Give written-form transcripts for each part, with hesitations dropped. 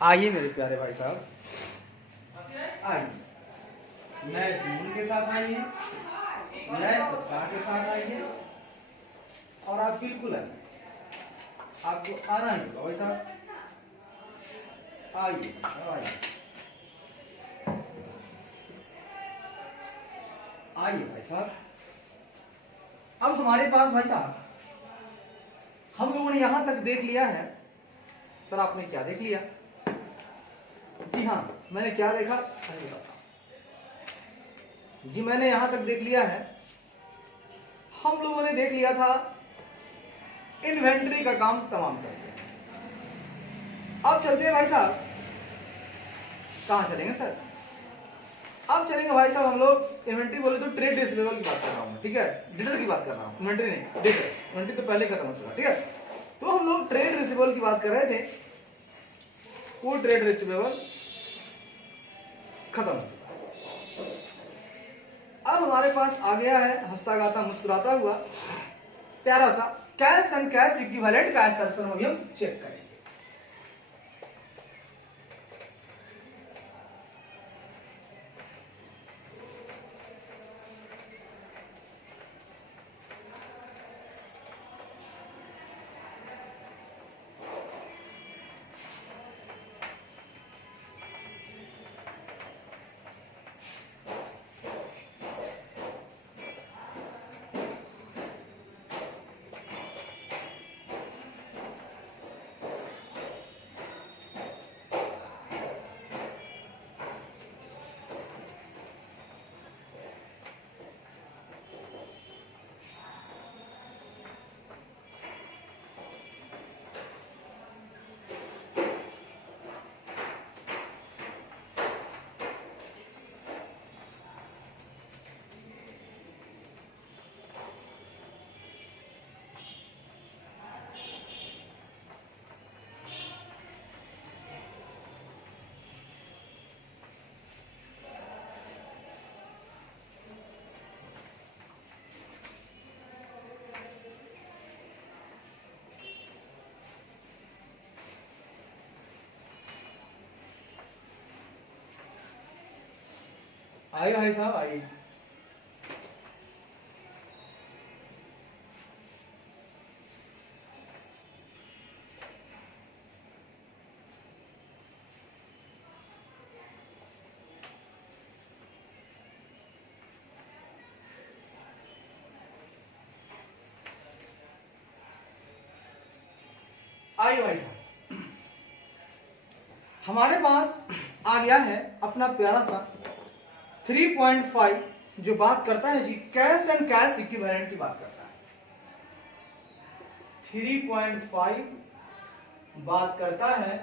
आइए मेरे प्यारे भाई साहब, आइए नए जुनून के साथ आइए, नए उत्साह के साथ आइए और आप बिल्कुल आइए, आपको आना ही होगा भाई साहब। आइए आइए आइए भाई साहब। अब हमारे पास भाई साहब हम लोगों ने यहां तक देख लिया है। सर आपने क्या देख लिया? जी हाँ, मैंने क्या देखा? जी मैंने यहां तक देख लिया है। हम लोगों ने देख लिया था इन्वेंट्री का काम तमाम कर दिया। अब चलते हैं भाई साहब, कहां चलेंगे सर? अब चलेंगे भाई साहब हम लोग इन्वेंट्री बोले तो ट्रेड रिसीवेबल की बात कर रहा हूं, ठीक है, डेटर की बात कर रहा हूं, इन्वेंट्री नहीं डेटर। इन्वेंट्री तो पहले खत्म हो चुका, ठीक है। तो हम लोग ट्रेड रिसीवेबल की बात कर रहे थे, वो ट्रेड रिसीवेबल खत्म हो चुका। अब हमारे पास आ गया है हंसता गाता मुस्कुराता हुआ प्यारा सा कैश एंड कैश इक्विवेलेंट का एसर्शन हम चेक करेंगे। आइए भाई साहब आइए। आइए भाई साहब, हमारे पास आ गया है अपना प्यारा सा 3.5 जो बात करता है जी कैश एंड कैश इक्विवेलेंट की बात करता है। 3.5 बात करता है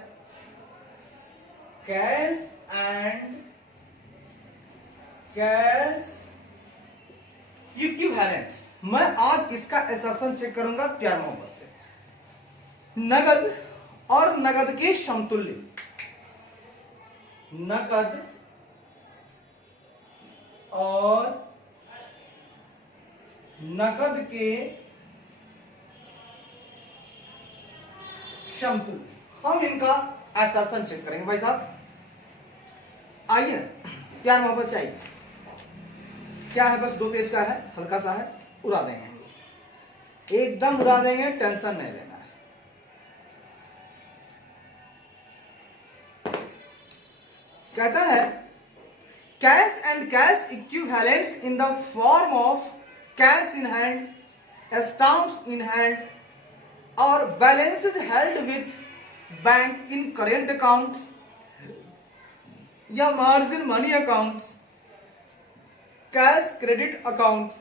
कैश एंड कैश इक्विवेलेंट्स। मैं आज इसका एसर्शन चेक करूंगा प्यार मोहब्बत से। नगद और नगद के समतुल्य, नकद और नकद के समतुल्य, हम इनका एसर्शन चेक करेंगे भाई साहब। आइए प्यार मोहब्बत से आइए। क्या है, बस 2 पेज का है, हल्का सा है, उड़ा देंगे हम लोग, एकदम उड़ा देंगे, टेंशन नहीं लेना है। कहता है cash and cash equivalents in the form of cash in hand, stamps in hand और balances held with bank in current accounts या margin money accounts, cash credit accounts,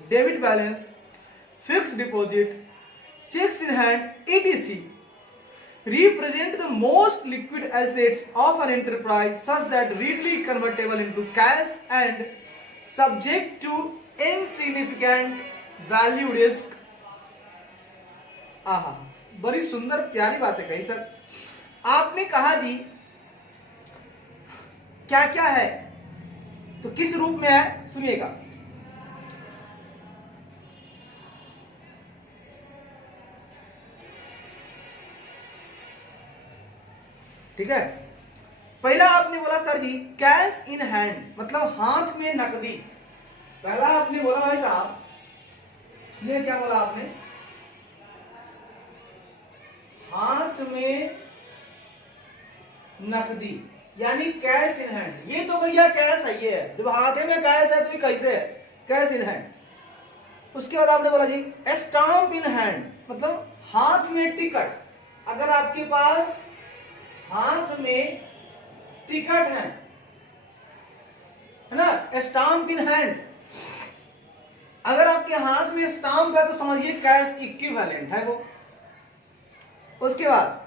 debit balance, fixed deposit, cheques in hand etc. represent the most liquid assets of an enterprise such that readily convertible into cash and subject to insignificant value risk. आहा, बड़ी सुंदर प्यारी बातें कही sir. आपने कहा जी क्या क्या है, तो किस रूप में है सुनिएगा। ठीक है। पहला आपने बोला sir ji cash in hand, मतलब हाथ में नकदी। पहला आपने बोला भाई साहब, ये क्या बोला आपने, हाथ में नकदी यानी कैश इन हैंड। ये तो भैया कैश है, ये है जब हाथ में कैश है तो ये कैसे है, कैश इन हैंड। उसके बाद आपने बोला जी स्टाम्प इन हैंड, मतलब हाथ में टिकट। अगर आपके पास हाथ में टिकट है ना, स्टाम्प इन हैंड। अगर आपके हाथ में स्टाम्प है तो समझिए कैश इक्विवेलेंट है वो। उसके बाद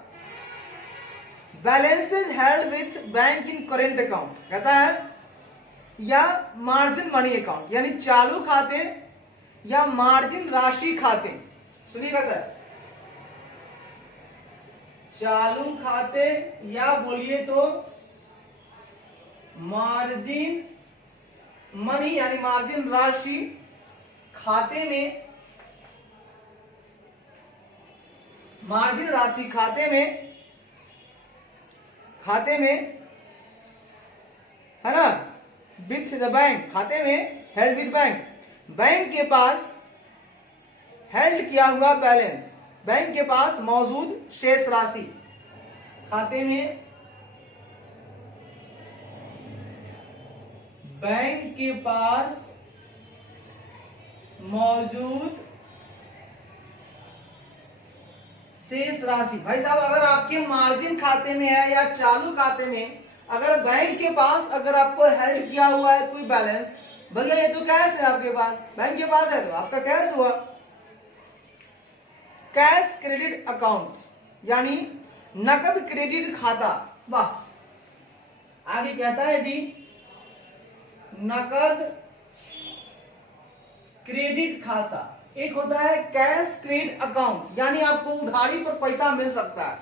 balances held with bank in current account, कहता है या मार्जिन मनी अकाउंट, यानी चालू खाते या मार्जिन राशि खाते। सुनिएगा सर, चालू खाते या बोलिए तो मार्जिन मनी यानी मार्जिन राशि खाते में, मार्जिन राशि खाते में है ना, विथ द बैंक, खाते में हेल्ड विथ बैंक, बैंक के पास हेल्ड किया हुआ बैलेंस, बैंक के पास मौजूद शेष राशि, खाते में बैंक के पास मौजूद शेष राशि। भाई साहब अगर आपके मार्जिन खाते में है या चालू खाते में, अगर बैंक के पास अगर आपको हेल्ड किया हुआ है कोई बैलेंस, भैया ये तो कैश है आपके पास, बैंक के पास है तो आपका कैश हुआ। कैश क्रेडिट अकाउंट्स यानी नकद क्रेडिट खाता। वाह, आगे कहता है जी नकद क्रेडिट खाता। एक होता है कैश क्रेडिट अकाउंट, यानी आपको उधारी पर पैसा मिल सकता है,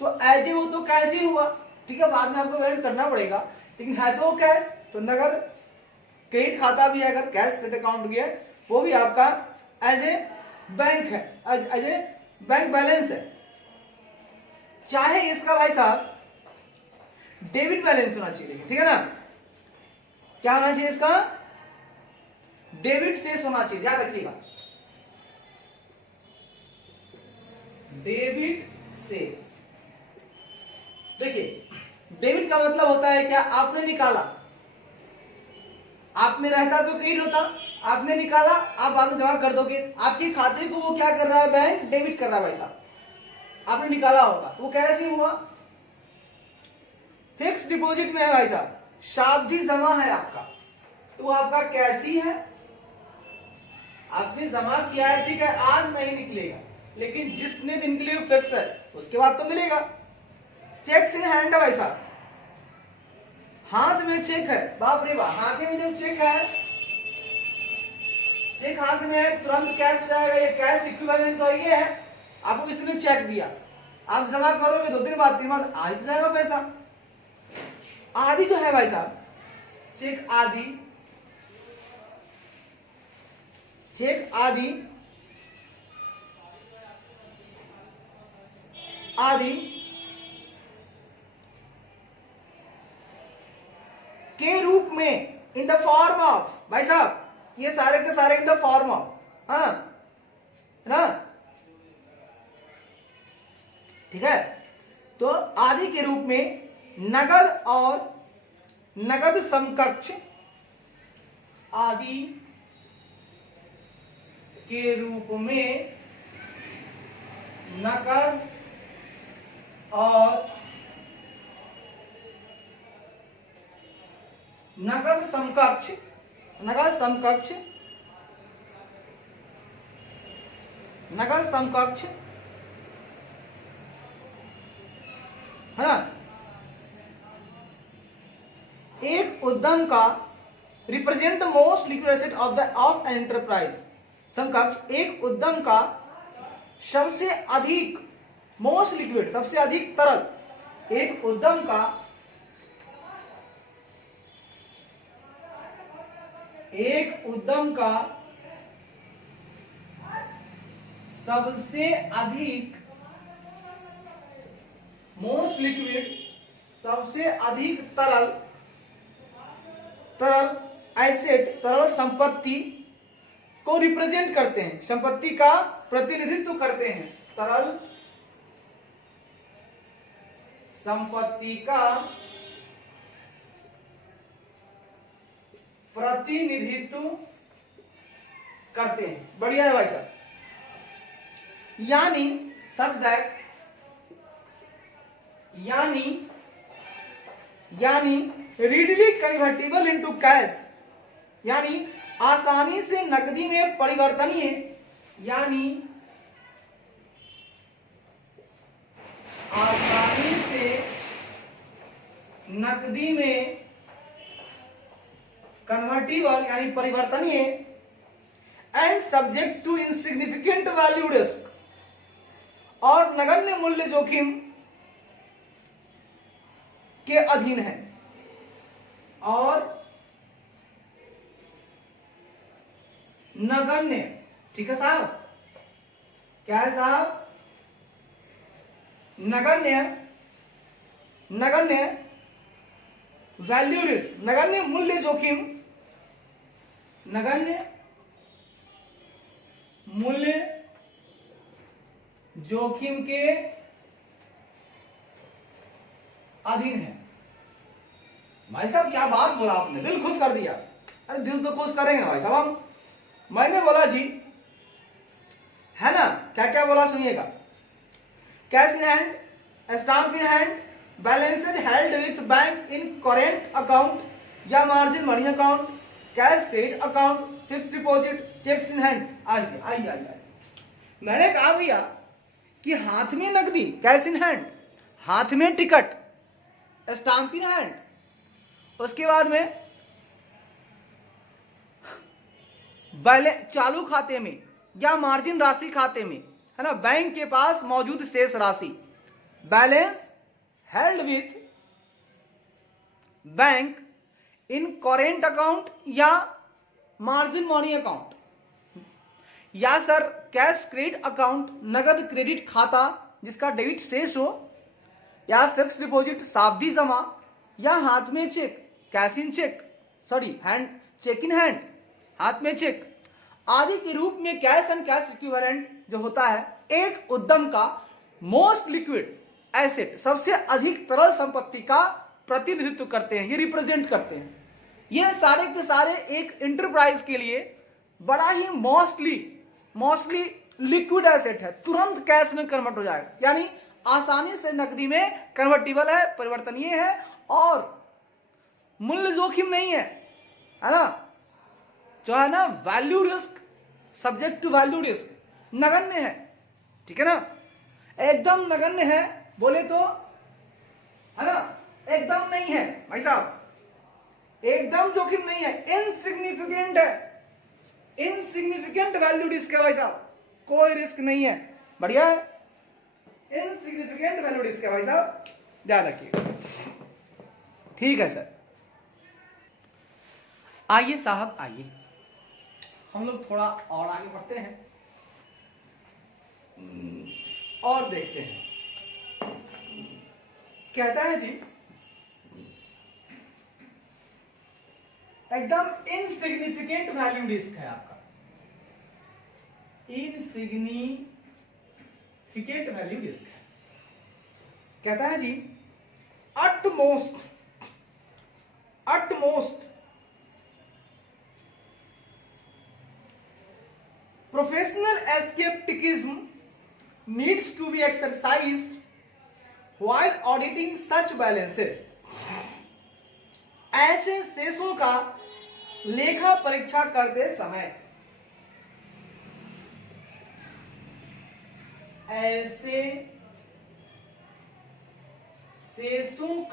तो एज ए वो तो कैश ही हुआ, ठीक है, बाद में आपको पेमेंट करना पड़ेगा, लेकिन है तो कैश, तो नगद क्रेडिट खाता भी है, अगर कैश क्रेडिट अकाउंट भी है वो भी आपका एज ए बैंक है, एज ए बैंक बैलेंस है। चाहे इसका भाई साहब डेबिट बैलेंस होना चाहिए, ठीक है ना, क्या होना चाहिए इसका, डेबिट शेष होना चाहिए, ध्यान रखिएगा, डेबिट शेष। देखिए डेबिट का मतलब होता है क्या, आपने निकाला, आप में रहता तो क्रेडिट होता, आपने निकाला आप बाद में जमा कर दोगे, आपके खाते को वो क्या कर रहा है, बैंक डेबिट कर रहा है भाई साहब, आपने निकाला होगा तो वो कैसे हुआ। फिक्स डिपॉजिट में है भाई साहब, सावधि जमा है आपका, तो आपका कैसी है, आपने जमा किया है, ठीक है, आज नहीं निकलेगा, लेकिन जितने दिन के लिए फिक्स है उसके बाद तो मिलेगा। चेक इन हैंड है भाई साहब, हाथ में चेक है, बाप रे बाप, हाथ में जब चेक है, चेक हाथ में है तुरंत कैश हो जाएगा, ये कैश इक्विवेलेंट तो ये है, आपको किसी ने चेक दिया, आप जमा करोगे 2 दिन बाद 3 बाद आ जाएगा पैसा। आदि जो है भाई साहब, चेक आदि, चेक आदि आदि के रूप में इन द फॉर्म ऑफ, भाई साहब ये सारे के सारे इन द फॉर्म ऑफ, हाँ है ना, ठीक है, तो आदि के रूप में नगद और नगद समकक्ष, आदि के रूप में नकद और नगद समकक्ष, नगद समकक्ष, नगद समकक्ष है ना, एक उद्यम का represent the most liquid asset of an enterprise. समकक्ष एक उद्यम का सबसे अधिक, मोस्ट लिक्विड सबसे अधिक तरल, एक उद्यम का सबसे अधिक मोस्ट लिक्विड सबसे अधिक तरल एसेट, तरल संपत्ति को रिप्रेजेंट करते हैं, संपत्ति का प्रतिनिधित्व करते हैं, तरल संपत्ति का प्रतिनिधित्व करते हैं। बढ़िया है भाई साहब। यानी सच दैट, यानी रीडली कन्वर्टिबल इनटू कैश, यानी आसानी से नकदी में परिवर्तनीय, यानी आसानी से नकदी में कन्वर्टिबल यानी परिवर्तनीय, and subject to insignificant value risk, और नगण्य मूल्य जोखिम के अधीन है। और नगण्य, ठीक है साहब, क्या है साहब? नगण्य वैल्यू रिस्क, नगण्य मूल्य जोखिम, नगण्य मूल्य जोखिम के अधीन है। भाई साहब क्या बात बोला आपने, दिल खुश कर दिया। अरे दिल तो खुश करेंगे भाई साहब हम। मैंने बोला जी, है ना, क्या क्या बोला सुनिएगा। Cash in hand, stamp in hand, balances held with bank in current account या margin money account, cash credit account, fix deposit, cheques in hand. आइए मैंने कहा भैया कि हाथ में नकदी, कैश इन हैंड, हाथ में टिकट, स्टाम्प इन हैंड, उसके बाद में चालू खाते में या मार्जिन राशि खाते में, है ना, बैंक के पास मौजूद शेष राशि, balance held with bank in current account या मार्जिन मनी अकाउंट, या सर कैश क्रेडिट अकाउंट, नगद क्रेडिट खाता जिसका डेबिट शेष हो, या फिक्स डिपॉजिट सावधि जमा, या हाथ में cheque, cash in cheque, sorry hand, cheque in hand, हाथ में चेक आदि के रूप में कैश एंड कैश इक्विवेलेंट जो होता है, एक उद्यम का मोस्ट लिक्विड एसेट, सबसे अधिक तरल संपत्ति का प्रतिनिधित्व करते हैं, ये रिप्रेजेंट करते हैं। ये सारे के सारे एक इंटरप्राइज के लिए बड़ा ही मोस्टली लिक्विड एसेट है, तुरंत कैश में कन्वर्ट हो जाएगा, यानी आसानी से नकदी में कन्वर्टिबल है, परिवर्तनीय है, और मूल्य जोखिम नहीं है ना, जो है ना value risk, subject to value risk, नगण्य है, ठीक है ना, एकदम नगण्य है, बोले तो, है ना, एकदम नहीं है भाई साहब, एकदम जोखिम नहीं है, इनसिग्निफिकेंट है, इनसिग्निफिकेंट वैल्यू रिस्क है भाई साहब, कोई रिस्क नहीं है। बढ़िया है, इनसिग्निफिकेंट वैल्यू रिस्क है भाई साहब, ध्यान रखिए। ठीक है सर, आइए साहब, आइए हम लोग थोड़ा और आगे बढ़ते हैं और देखते हैं। कहता है जी एकदम इनसिग्निफिकेंट वैल्यू रिस्क है आपका, इनसिग्निफिकेंट वैल्यू रिस्क है। कहता है जी utmost professional skepticism needs to be exercised while auditing such balances. ऐसे शेषों का लेखा परीक्षा करते समय, ऐसे शेषों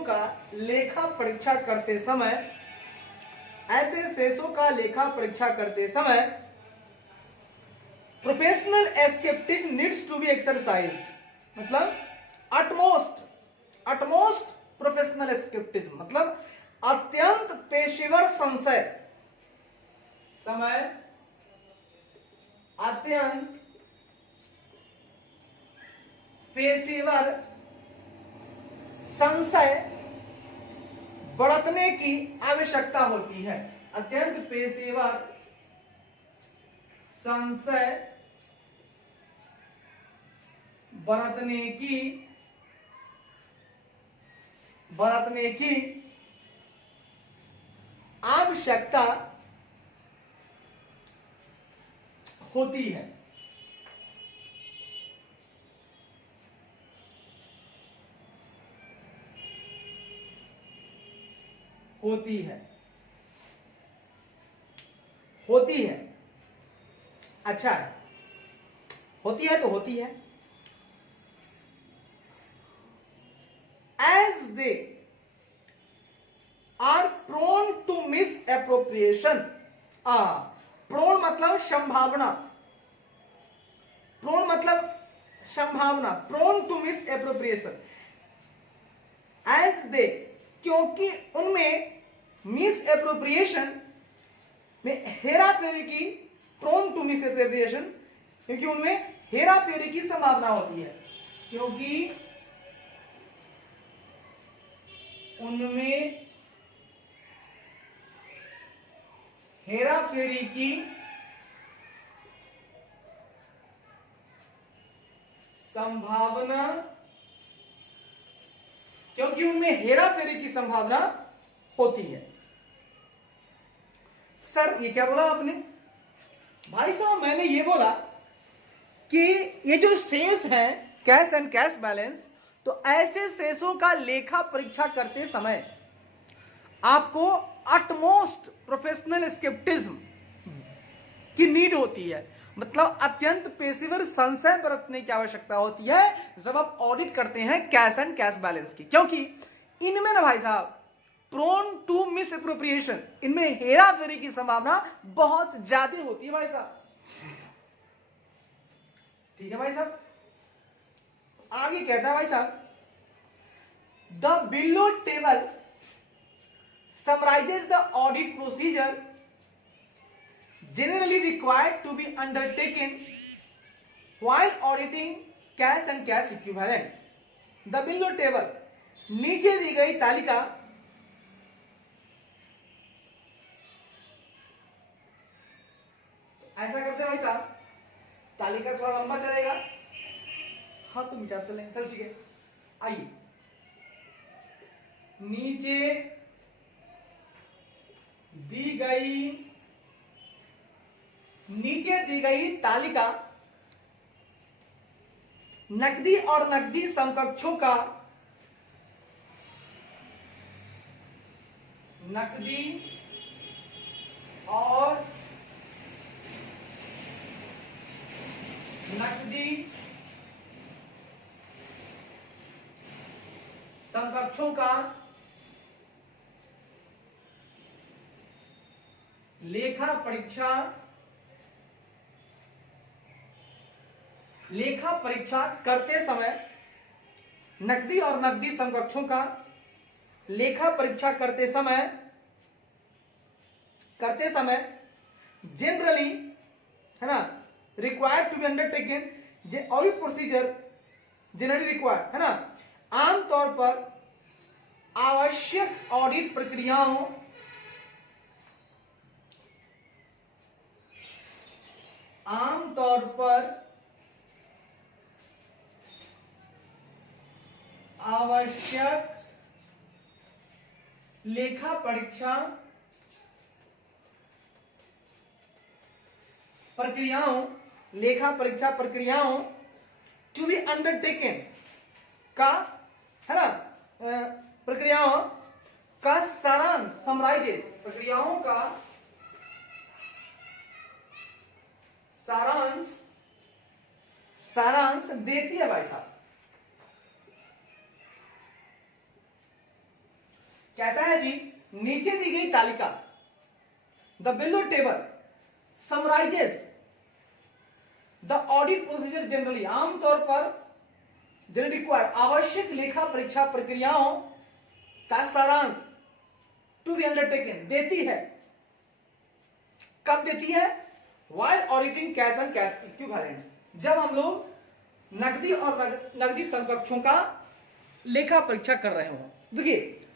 का लेखा परीक्षा करते समय, ऐसे शेषों का लेखा परीक्षा करते समय professional sceptic needs to be exercised, मतलब अटमोस्ट प्रोफेशनल स्केप्टिज्म, मतलब अत्यंत पेशेवर संशय अत्यंत पेशेवर संशय बरतने की आवश्यकता होती है। अत्यंत पेशेवर संशय बरतने की आवश्यकता होती है। होती है। अच्छा है, होती है तो होती है। As they are prone to misappropriation, prone मतलब संभावना, prone to misappropriation, as they, क्योंकि उनमें misappropriation में हेरा फेरी की, prone to misappropriation, क्योंकि उनमें हेरा फेरी की संभावना होती है, क्योंकि उनमें हेरा फेरी की संभावना, क्योंकि उनमें हेरा फेरी की संभावना होती है। सर ये क्या बोला आपने? भाई साहब मैंने ये बोला कि ये जो शेष है कैश एंड कैश बैलेंस, तो ऐसे शेषों का लेखा परीक्षा करते समय आपको अटमोस्ट प्रोफेशनल स्केप्टिज्म की नीड होती है, मतलब अत्यंत पेशेवर संशय बरतने की आवश्यकता होती है जब आप ऑडिट करते हैं कैश एंड कैश बैलेंस की, क्योंकि इनमें ना भाई साहब प्रोन टू मिस एप्रोप्रिएशन, इनमें हेरा फेरी की संभावना बहुत ज्यादा होती है भाई साहब। ठीक है भाई साहब, आगे कहता है भाई साहब, the below table summarises the audit procedure generally required to be undertaken while auditing cash and cash equivalents. The below table, नीचे दी गई तालिका ऐसा करते हैं भाई साहब, तालिका थोड़ा लंबा चलेगा, हाँ तो मिटा चलेंगे, चल ठीक है। आइए, नीचे दी गई तालिका नकदी और नकदी समकक्षों का लेखा परीक्षा करते समय, नकदी और नकदी समकक्षों का लेखा परीक्षा करते समय जनरली, है ना, required to be undertaken audit procedure generally required, है ना, आमतौर पर आवश्यक ऑडिट प्रक्रियाओं आवश्यक लेखा परीक्षा प्रक्रियाओं टू बी अंडरटेकन का, है ना, प्रक्रियाओं का सारांश, समराइजेस, प्रक्रियाओं का सारांश देती है भाई साहब। कहता है जी, नीचे दी गई तालिका, the below table summarises the audit procedure generally, आमतौर पर जनरली रिक्वायर्ड, आवश्यक लेखा परीक्षा प्रक्रियाओं का सारांश टू बी अंडरटेकन देती है। कब देती है? while auditing cash and cash equivalents, जब हम लोग नकदी और नकदी समकक्षों का लेखा परीक्षा कर रहे हो। देखिए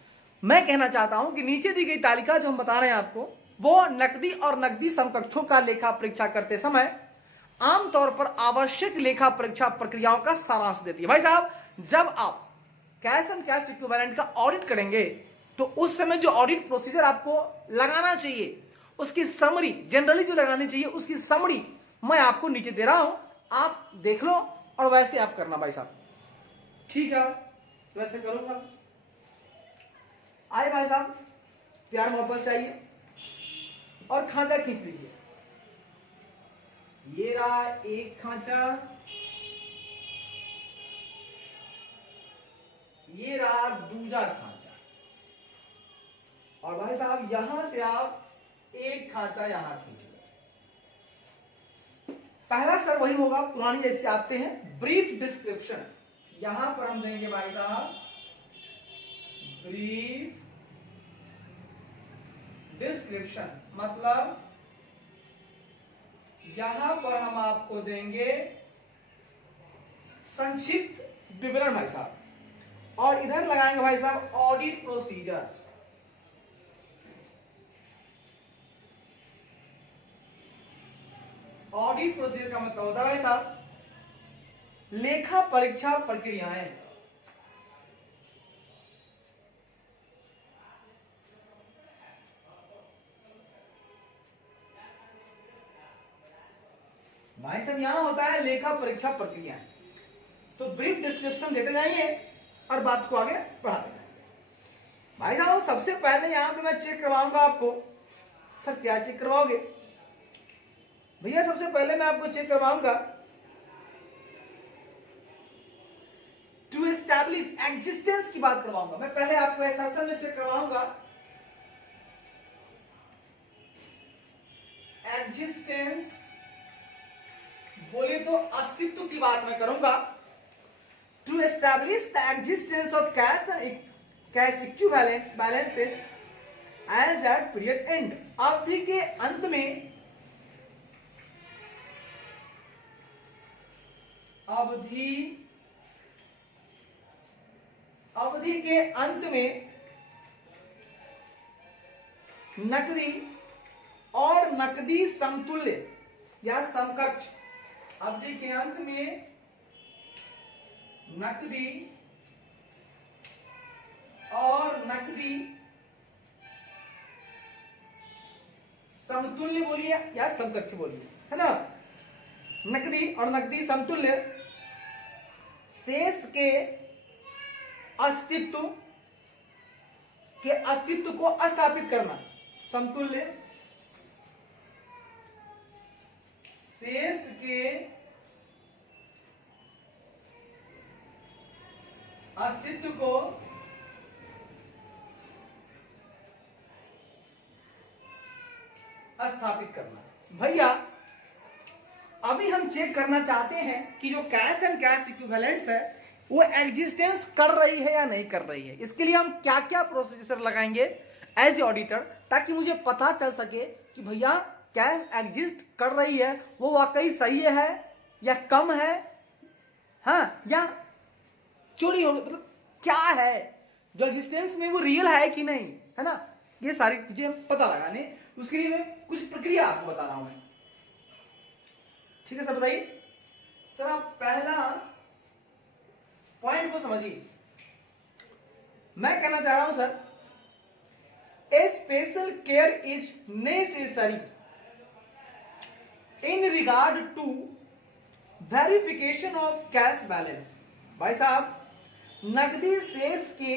मैं कहना चाहता हूं कि नीचे दी गई तालिका जो हम बता रहे हैं आपको, वो नकदी और नकदी समकक्षों का लेखा परीक्षा करते समय आमतौर पर आवश्यक लेखा परीक्षा प्रक्रियाओं का सारांश देती है। भाई साहब, जब आप कैश एंड कैश इक्विवेलेंट का ऑडिट करेंगे तो उस समय जो ऑडिट प्रोसीजर आपको लगाना चाहिए, उसकी समरी जनरली जो लगानी चाहिए, उसकी समरी मैं आपको नीचे दे रहा हूं, आप देख लो और वैसे आप करना भाई साहब। ठीक है, वैसे करूंगा। आए भाई साहब, प्यार मोहब्बत से आइए और खांचा खींच लीजिए। ये रहा एक खांचा, ये रहा दूसरा खांचा, और भाई साहब यहां से आप एक खांचा यहां खींच लो। पहला सर वही होगा, पुरानी जैसे आते हैं, ब्रीफ डिस्क्रिप्शन। यहां पर हम देंगे भाई साहब ब्रीफ डिस्क्रिप्शन, मतलब यहां पर हम आपको देंगे संक्षिप्त विवरण भाई साहब, और इधर लगाएंगे भाई साहब ऑडिट प्रोसीजर। ऑडिट प्रोसीजर का मतलब होता है भाई साहब लेखा परीक्षा प्रक्रियाएं। भाई साहब यहां होता है लेखा परीक्षा प्रक्रियाएं। तो ब्रीफ डिस्क्रिप्शन देते जाइए और बात को आगे बढ़ाते जाइए। भाई साहब सबसे पहले यहां पे मैं चेक करवाऊंगा आपको। सर क्या चेक करवाओगे भैया? सबसे पहले मैं आपको चेक करवाऊंगा टू एस्टैब्लिश एग्जिस्टेंस की बात करवाऊंगा। मैं पहले आपको असर्शन में चेक करवाऊंगा एग्जिस्टेंस, बोले तो अस्तित्व की बात मैं करूंगा। To establish the existence of cash equivalent balances as at period end, अवधि के अंत में अवधि के अंत में नकदी और नकदी समतुल्य या समकक्ष, अवधि के अंत में नकदी और नकदी समतुल्य बोलिए या समकक्ष बोलिए, है ना, नकदी और नकदी समतुल्य शेष के अस्तित्व को स्थापित करना। समतुल्य शेष के अस्तित्व को स्थापित करना। भैया अभी हम चेक करना चाहते हैं कि जो कैश एंड कैश इक्विवेलेंट्स है वो एग्जिस्टेंस कर रही है या नहीं कर रही है। इसके लिए हम क्या क्या प्रोसीजर लगाएंगे एज ए ऑडिटर, ताकि मुझे पता चल सके कि भैया कैश एग्जिस्ट कर रही है, वो वाकई सही है या कम है, हाँ, या चोरी हो गई, मतलब क्या है जो एग्जिस्टेंस में वो रियल है कि नहीं, है ना। ये सारी चीजें पता लगाने, उसके लिए मैं कुछ प्रक्रिया आपको बता रहा हूं मैं। ठीक है सर, बताइए सर। आप पहला पॉइंट को समझिए। मैं कहना चाह रहा हूं sir, a special care is necessary in regard to verification of cash balance. भाई साहब नकदी शेष के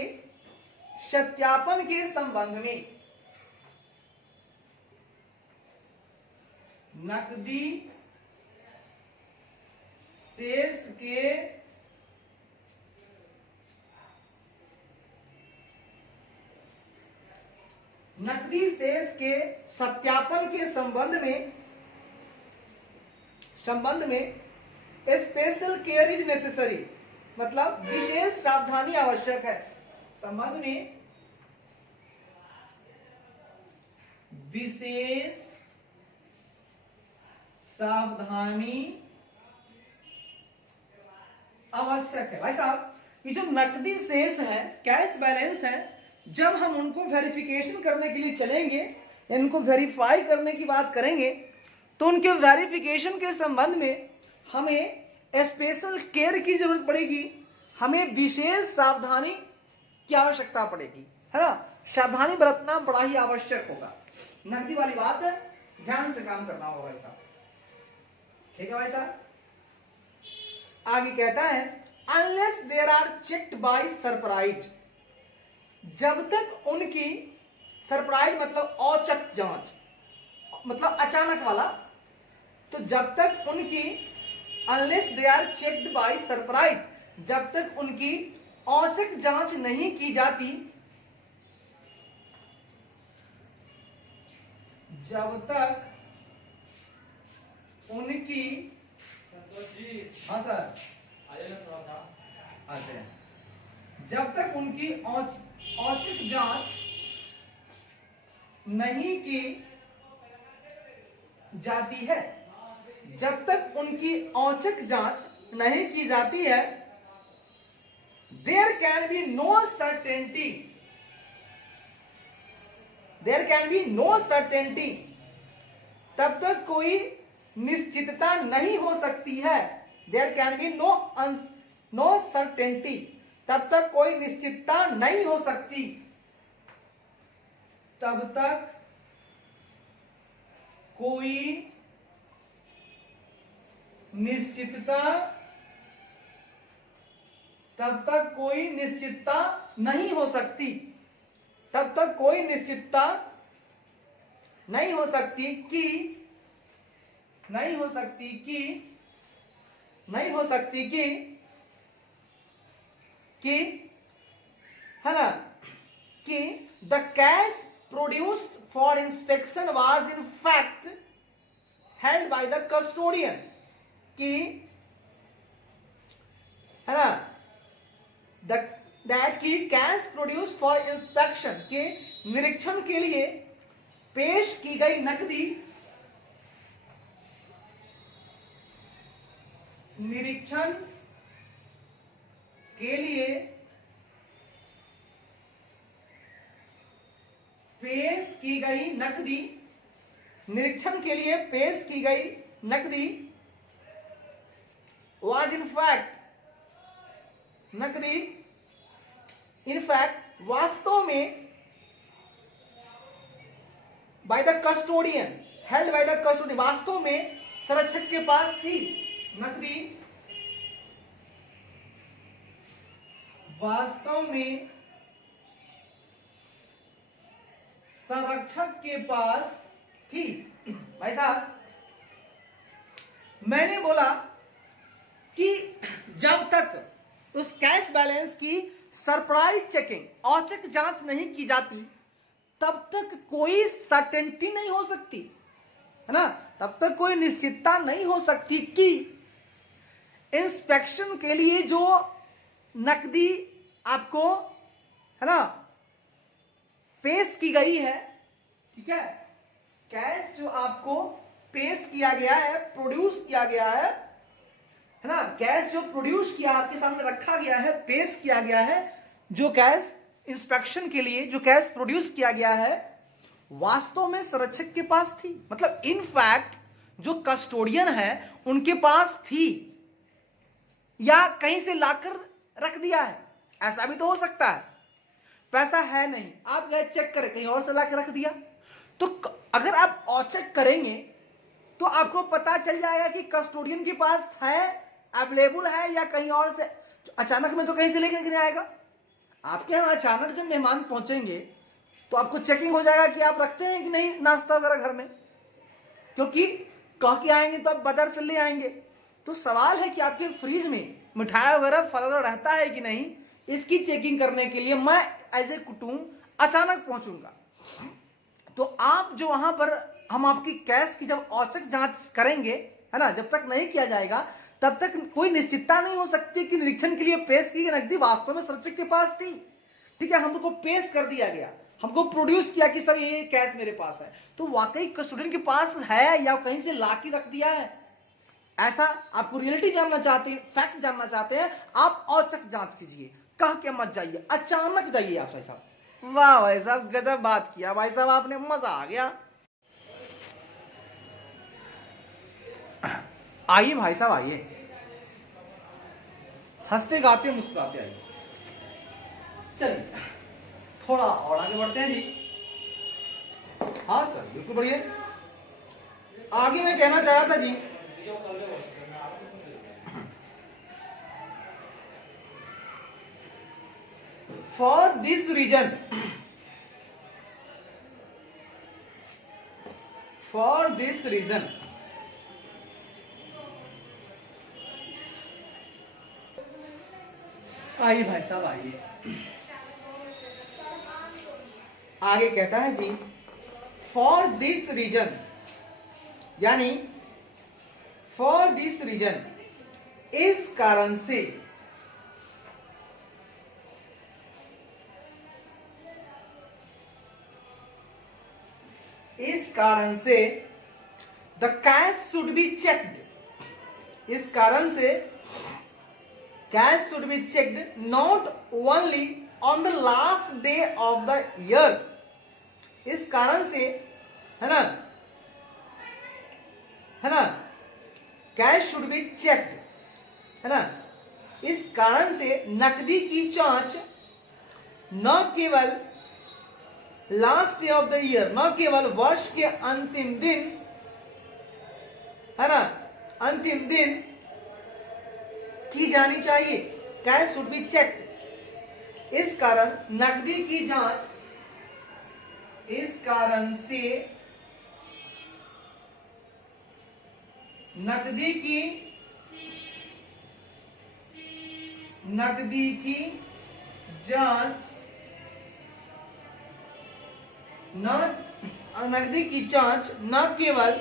सत्यापन के संबंध में, नकदी शेष के सत्यापन के संबंध में स्पेशल केयर इज नेसेसरी, मतलब विशेष सावधानी आवश्यक है। संबंध में विशेष सावधानी आवश्यक है। भाई साहब, ये जो नकदी शेष है, कैश बैलेंस है, जब हम उनको वेरिफिकेशन करने के लिए चलेंगे, इनको वेरीफाई करने की बात करेंगे, तो उनके वेरिफिकेशन के संबंध में हमें स्पेशल केयर की जरूरत पड़ेगी, हमें विशेष सावधानी की आवश्यकता पड़ेगी, है ना। सावधानी बरतना बड़ा ही आवश्यक होगा। नकदी वाली बात है, ध्यान से काम करना होगा भाई साहब। ठीक है भाई साहब। आगे कहता है unless there are checked by surprise, जब तक उनकी सरप्राइज मतलब औचक जांच, मतलब अचानक वाला, तो जब तक उनकी unless they are checked by surprise, जब तक उनकी औचक जांच नहीं की जाती, जब तक उनकी, हाँ सर थोड़ा सा आते हैं, जब तक उनकी औचक जांच नहीं की जाती है, जब तक उनकी औचक जांच नहीं की जाती है, there can be no certainty, there can be no certainty, तब तक कोई निश्चितता नहीं हो सकती है। There can be no certainty, तब तक कोई निश्चितता नहीं हो सकती, तब तक कोई निश्चितता, तब तक कोई निश्चितता नहीं हो सकती, तब तक कोई निश्चितता नहीं हो सकती कि, नहीं हो सकती कि, नहीं हो सकती कि है ना, कि the cash produced for inspection was in fact held by the custodian, कि है ना, दैट की कैश प्रोड्यूस्ड फॉर इंस्पेक्शन, के निरीक्षण के लिए पेश की गई नकदी, निरीक्षण के लिए पेश की गई नकदी, निरीक्षण के लिए पेश की गई नकदी was in fact, नकदी in fact वास्तव में by the custodian, held by the custodian, वास्तव में संरक्षक के पास थी नकदी, वास्तव में संरक्षक के पास थी। भाई साहब, मैंने बोला कि जब तक उस कैश बैलेंस की सरप्राइज चेकिंग, औचक जांच नहीं की जाती, तब तक कोई सर्टेनिटी नहीं हो सकती, है ना, तब तक कोई निश्चितता नहीं हो सकती कि इंस्पेक्शन के लिए जो नकदी आपको, है ना, पेश की गई है, ठीक है, कैश जो आपको पेश किया गया है, प्रोड्यूस किया गया है ना, कैश जो प्रोड्यूस किया, आपके सामने रखा गया है, पेश किया गया है, जो कैश इंस्पेक्शन के लिए जो कैश प्रोड्यूस किया गया है, वास्तव में संरक्षक के पास थी, मतलब इनफैक्ट जो कस्टोडियन है उनके पास थी, या कहीं से लाकर रख दिया है, ऐसा भी तो हो सकता है। पैसा है नहीं, आप गए चेक करें, कहीं और से लाकर रख दिया, तो अगर आप औचक करेंगे तो आपको पता चल जाएगा कि कस्टोडियन के पास है, अवेलेबल है, या कहीं और से अचानक में तो कहीं से लेकर नहीं आएगा। आपके यहाँ अचानक जब मेहमान पहुंचेंगे तो आपको चेकिंग हो जाएगा कि आप रखते हैं कि नहीं नाश्ता वगैरह घर में, क्योंकि कह के आएंगे तो आप बाजार से ले आएंगे। तो सवाल है कि आपके फ्रिज में मिठाई वगैरह फल वगैरह रहता है कि नहीं, इसकी चेकिंग करने के लिए मैं एज ए कुटुंब अचानक पहुंचूंगा। तो आप जो वहां पर हम आपकी कैश की जब औचक जांच करेंगे, है ना, जब तक नहीं किया जाएगा तब तक कोई निश्चितता नहीं हो सकती कि निरीक्षण के लिए पेश की गई नकदी वास्तव में संरक्षक के पास थी। ठीक है, हमको पेश कर दिया गया, हमको प्रोड्यूस किया कि सर ये कैश मेरे पास है, तो वाकई स्टूडेंट के पास है या कहीं से ला के रख दिया है? ऐसा आपको रियलिटी जानना चाहते हैं, फैक्ट जानना चाहते हैं, आप औचक जांच कीजिए, कह के मत जाइए, अचानक जाइए आप भाई साहब। वाह भाई साहब गजब बात किया भाई साहब आपने, मजा आ गया। आइए भाई साहब आइए, हंसते गाते मुस्कुराते आइए। चलिए थोड़ा और आगे बढ़ते हैं जी। हाँ सर बिल्कुल बढ़िया। आगे मैं कहना चाह रहा था जी, for this reason, for this reason आइए भाई साहब आइए। आगे कहता है जी, फॉर दिस रीजन, यानी फॉर दिस रीजन, इस कारण से, इस कारण से the cash should be checked, इस कारण से cash should be checked not only on the last day of the year, इस कारण से, है ना, है ना, कैश शुड बी चेक्ड, है ना, इस कारण से नकदी की जांच न केवल last day of the year, न केवल वर्ष के अंतिम दिन, है ना, अंतिम दिन की जानी चाहिए, कैश शुड बी चेक्ड, इस कारण नकदी की जांच, इस कारण से नकदी की जांच न केवल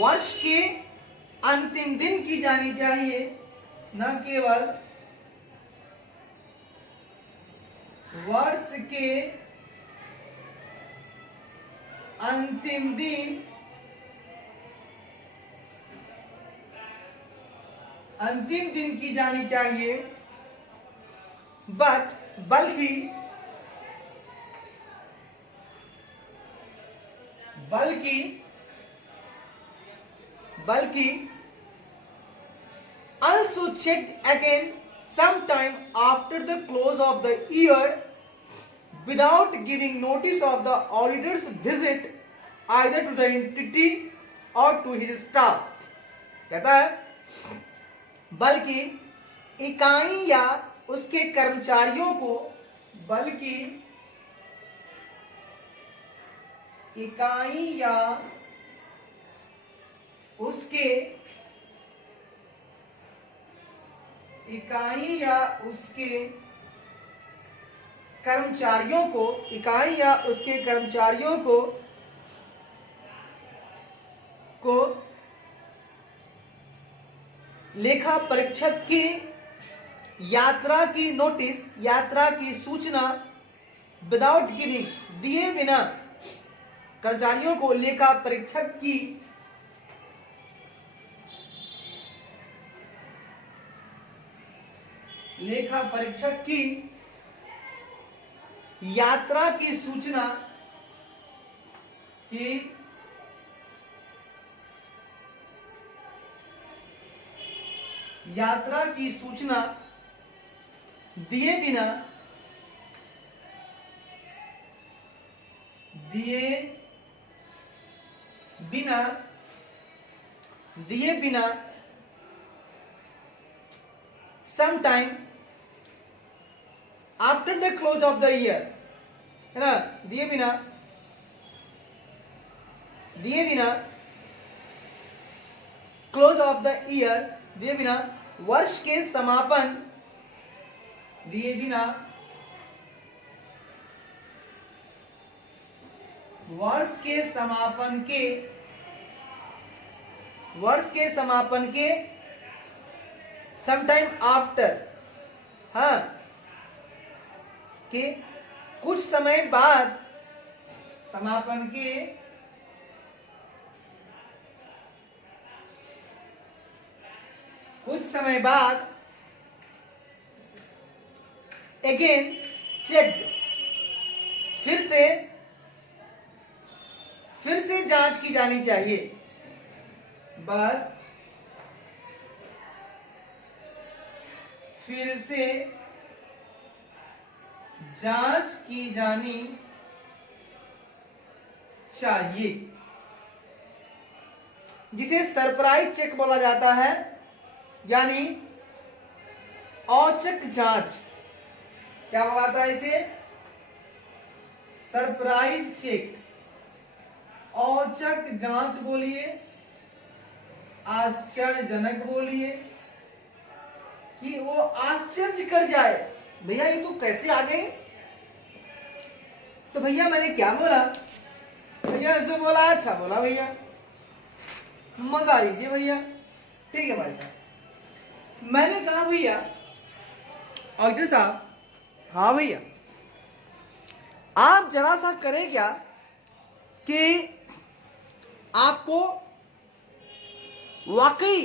वर्ष के अंतिम दिन की जानी चाहिए, न केवल वर्ष के अंतिम दिन, की जानी चाहिए, बल्कि also checked again sometime after the close of the year without giving notice of the auditor's visit either to the entity or to his staff। कहता है बल्कि इकाई या उसके कर्मचारियों को, बल्कि इकाई या उसके कर्मचारियों को लेखा परीक्षक की यात्रा की नोटिस, यात्रा की सूचना, विदाउट गिविंग, दिए बिना, कर्मचारियों को लेखा परीक्षक की यात्रा की सूचना दिए बिना sometime after the close of the year, है ना, दिए बिना क्लोज ऑफ द ईयर, दिए बिना वर्ष के समापन, दिए बिना वर्ष के समापन के sometime after, हाँ, के कुछ समय बाद समापन के कुछ समय बाद अगेन चेक, फिर से जांच की जानी चाहिए। बट फिर से जांच की जानी चाहिए, जिसे सरप्राइज चेक बोला जाता है, यानी औचक जांच। क्या बोला है इसे? सरप्राइज चेक, औचक जांच बोलिए, आश्चर्यजनक बोलिए, कि वो आश्चर्य कर जाए, भैया ये तो कैसे आ गए? तो भैया मैंने क्या बोला? भैया ऐसे बोला, अच्छा बोला भैया, मजा लीजिए भैया। ठीक है भाई साहब, मैंने कहा भैया ऑडिटर साहब, हाँ भैया आप जरा सा करें क्या कि आपको वाकई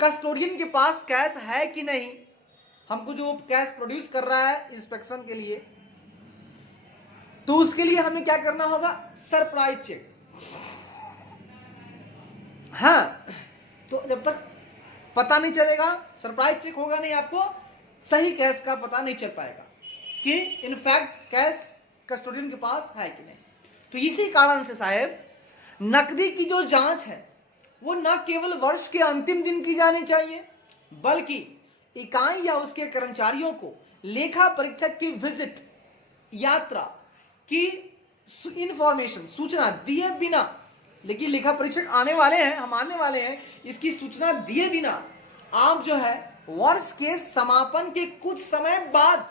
कस्टोडियन के पास कैश है कि नहीं, हमको जो कैश प्रोड्यूस कर रहा है इंस्पेक्शन के लिए, तो उसके लिए हमें क्या करना होगा? Surprise check. हाँ, तो जब तक पता नहीं चलेगा, सरप्राइज चेक होगा नहीं, आपको सही कैश का पता नहीं चल पाएगा कि इनफैक्ट कैश कस्टोडियन के पास है कि नहीं। तो इसी कारण से साहब नकदी की जो जांच है वो न केवल वर्ष के अंतिम दिन की जानी चाहिए, बल्कि इकाई या उसके कर्मचारियों को लेखा परीक्षक की विजिट, यात्रा की इंफॉर्मेशन, सूचना दिए बिना, लेकिन लेखा परीक्षक आने वाले हैं, हम आने वाले हैं, इसकी सूचना दिए बिना आप जो है वर्ष के समापन के कुछ समय बाद,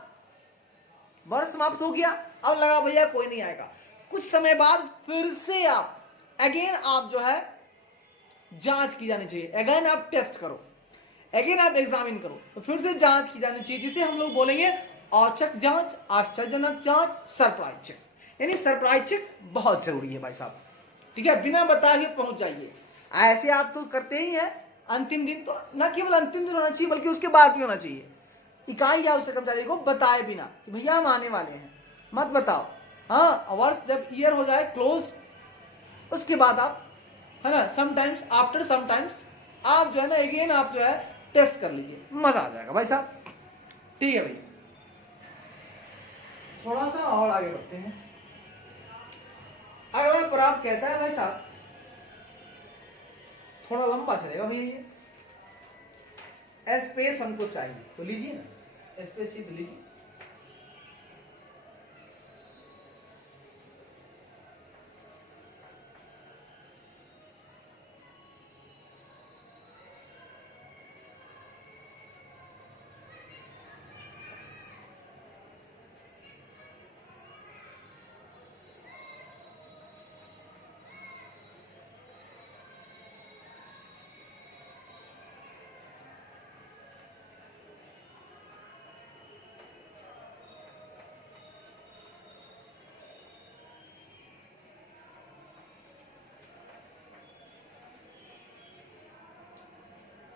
वर्ष समाप्त हो गया, अब लगा भैया कोई नहीं आएगा, कुछ समय बाद फिर से आप अगेन आप जो है जांच की जानी चाहिए, अगेन आप टेस्ट करो, अगेन आप एग्जामिन करो, तो फिर से जांच की जानी चाहिए, जिसे हम लोग बोलेंगे औचक जांच, आश्चर्यजनक जांच, सरप्राइज चेक। यानी सरप्राइज चेक बहुत जरूरी है भाई साहब, ठीक है, बिना बताए पहुंच जाइए। ऐसे आप तो करते ही हैं, अंतिम दिन तो न केवल अंतिम दिन होना चाहिए बल्कि उसके बाद भी होना चाहिए, इकाई या उसके कर्मचारी को बताए बिना कि भैया हम आने वाले हैं, मत बताओ। हाँ, वर्ष जब ईयर हो जाए क्लोज, उसके बाद आप, है ना, समटाइम्स आफ्टर समटाइम्स आप जो है ना अगेन आप जो है टेस्ट कर लीजिए, मजा आ जाएगा भाई साहब। ठीक है भाई, थोड़ा सा और आगे बढ़ते हैं। अगला पराब कहता है भाई साहब, थोड़ा लंबा चलेगा भैया ये, स्पेस हमको चाहिए, तो लीजिए ना, स्पेस चाहिए तो लीजिए।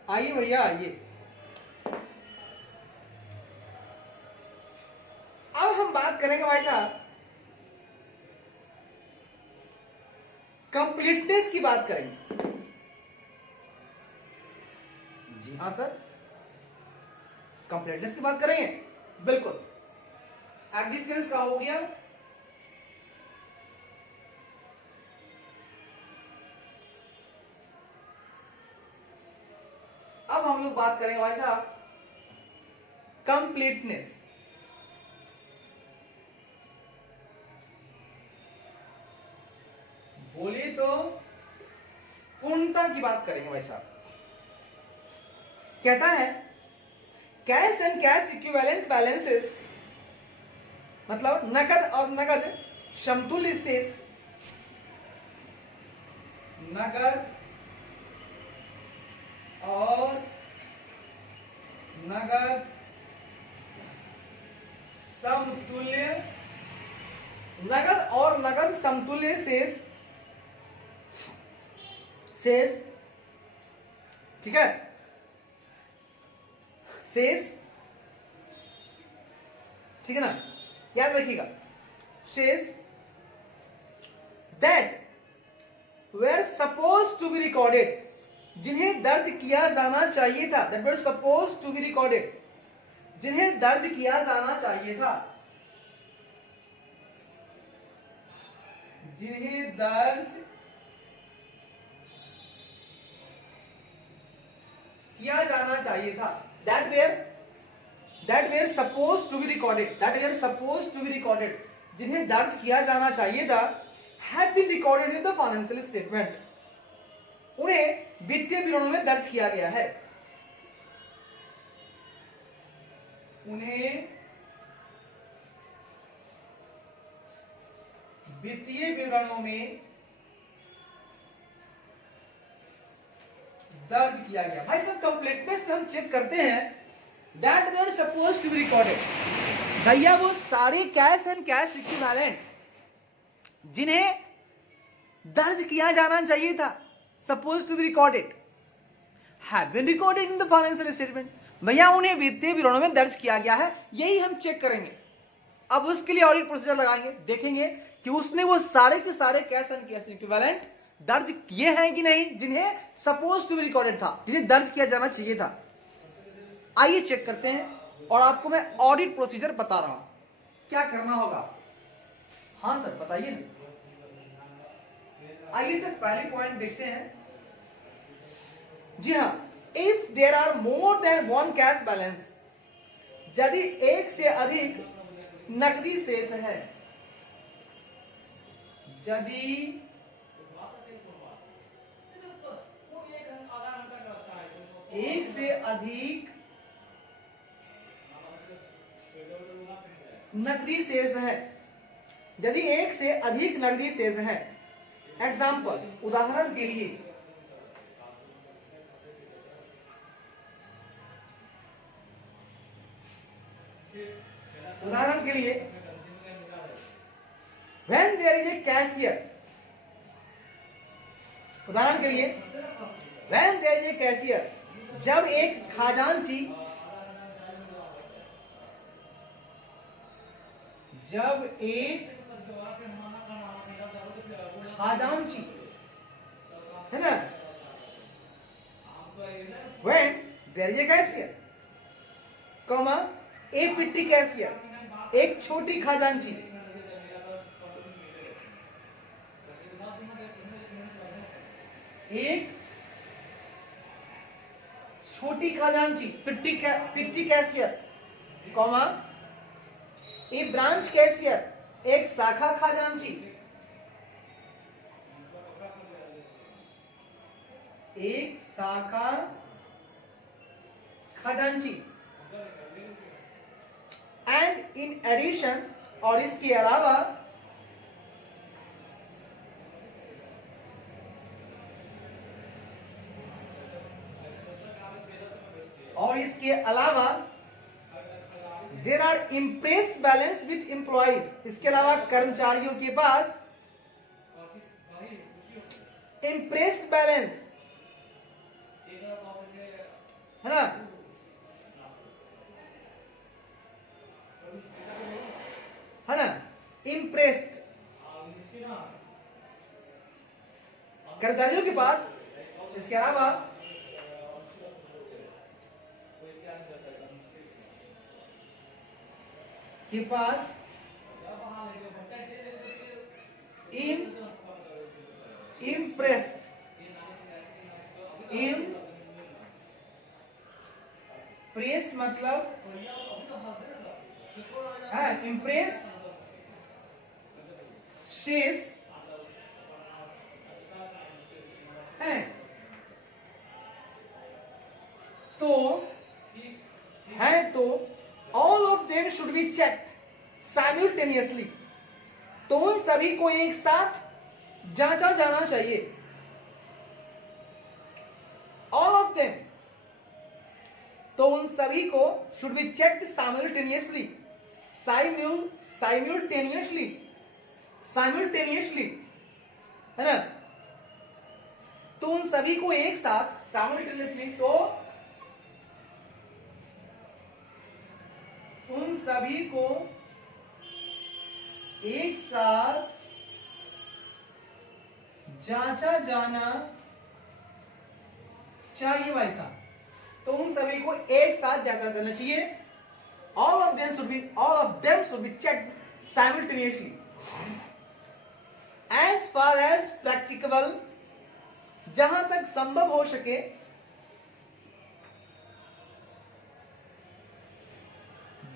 आइए भैया आइए, अब हम बात करेंगे भाई साहब कंप्लीटनेस की बात करेंगे। जी हाँ सर, कंप्लीटनेस की बात करेंगे, बिल्कुल। एग्जिस्टेंस का हो गया, अब हम लोग बात करेंगे भाई साहब कंप्लीटनेस। बोलिए तो पूर्णता की बात करेंगे भाई साहब। कहता है cash and cash equivalent balances, मतलब नकद और नकद समतुल्य शेष, नकद और नकद समतुल्य नगद और नगद समतुल्य शेष, ठीक है, शेष, ठीक है ना, याद रखिएगा, शेष that were suppose to be recorded, जिन्हें दर्ज किया जाना चाहिए था, that were suppose to be recorded, जिन्हें दर्ज किया जाना चाहिए था, जिन्हें दर्ज किया जाना चाहिए था, that were suppose to be recorded, that were suppose to be recorded, जिन्हें दर्ज किया जाना चाहिए था, have been recorded in the financial statement, उन्हें वित्तीय विवरणों में दर्ज किया गया है, उन्हें वित्तीय विवरणों में दर्ज किया गया। भाई साहब कंप्लीटनेस में हम चेक करते हैं, that were suppose to be recorded, भैया वो सारे कैश एंड कैश इक्विवेलेंट जिन्हें दर्ज किया जाना चाहिए था, suppose to be recorded, have been recorded in the financial statement, भैया उन्हें वित्तीय विवरणों में दर्ज किया गया है, यही हम चेक करेंगे। अब उसके लिए ऑडिट प्रोसीजर लगाएंगे, देखेंगे कि उसने वो सारे के सारे कैश एंड कैश इक्विवेलेंट दर्ज किए हैं कि नहीं, जिन्हें सपोज टू बी रिकॉर्डेड था, जिन्हें दर्ज किया जाना चाहिए था। आइए चेक करते हैं और आपको मैं ऑडिट प्रोसीजर बता रहा हूं क्या करना होगा। हाँ सर बताइए ना। आइए सर पहले पॉइंट देखते हैं। जी हाँ, if there are more than one cash balance, यदि एक से अधिक नकदी शेष है, यदि एक से अधिक नकदी शेष है, यदि एक से अधिक नकदी शेष है, एग्जाम्पल उदाहरण के लिए, when there is a cashier, उदाहरण के लिए when there is a cashier, जब एक खजांची, है ना, when there is a cashier, comma a petty cashier, एक छोटी खजांची, एक छोटी खजांची petty cashier, comma a branch cashier, एक शाखा खजांची, एक शाखा खजांची, एंड इन एडिशन, और इसके अलावा there are imprest balance with employees, इसके अलावा कर्मचारियों के पास इम्प्रेस्ड बैलेंस, है ना, इम्प्रेस्ड, कर्मचारियों के पास, इसके अलावा के पास इम्प्रेस्ड, मतलब इम्प्रेस्ड शेष है, तो all of them should be checked simultaneously, तो उन सभी को एक साथ जांचा जाना चाहिए। ऑल ऑफ देम, तो उन सभी को should be checked simultaneously, simultaneously, simultaneously, है ना, तो उन सभी को एक साथ साइमल्टेनियसली, तो उन सभी को एक साथ जांचा जाना चाहिए भाई साहब। तो उन सभी को एक साथ जांचा जाना चाहिए। all of them should be checked simultaneously as far as practicable, जहां तक संभव हो सके,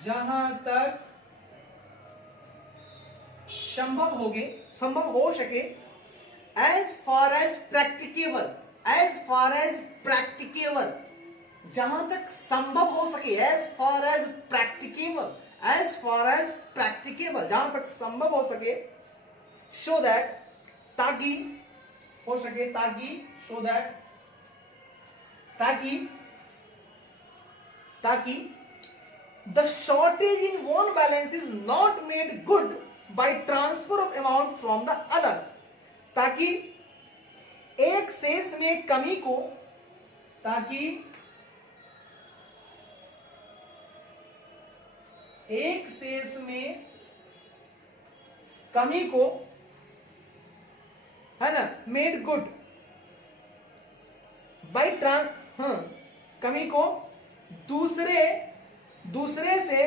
जहां तक संभव हो सके, as far as practicable, जहां तक संभव हो सके, as far as practicable, जहां तक संभव हो सके, so that, ताकि हो सके, ताकि the shortage in one balance is not made good by transfer of amount from the others, ताकि एक शेष में कमी को, है ना, मेड गुड बाई कमी को दूसरे से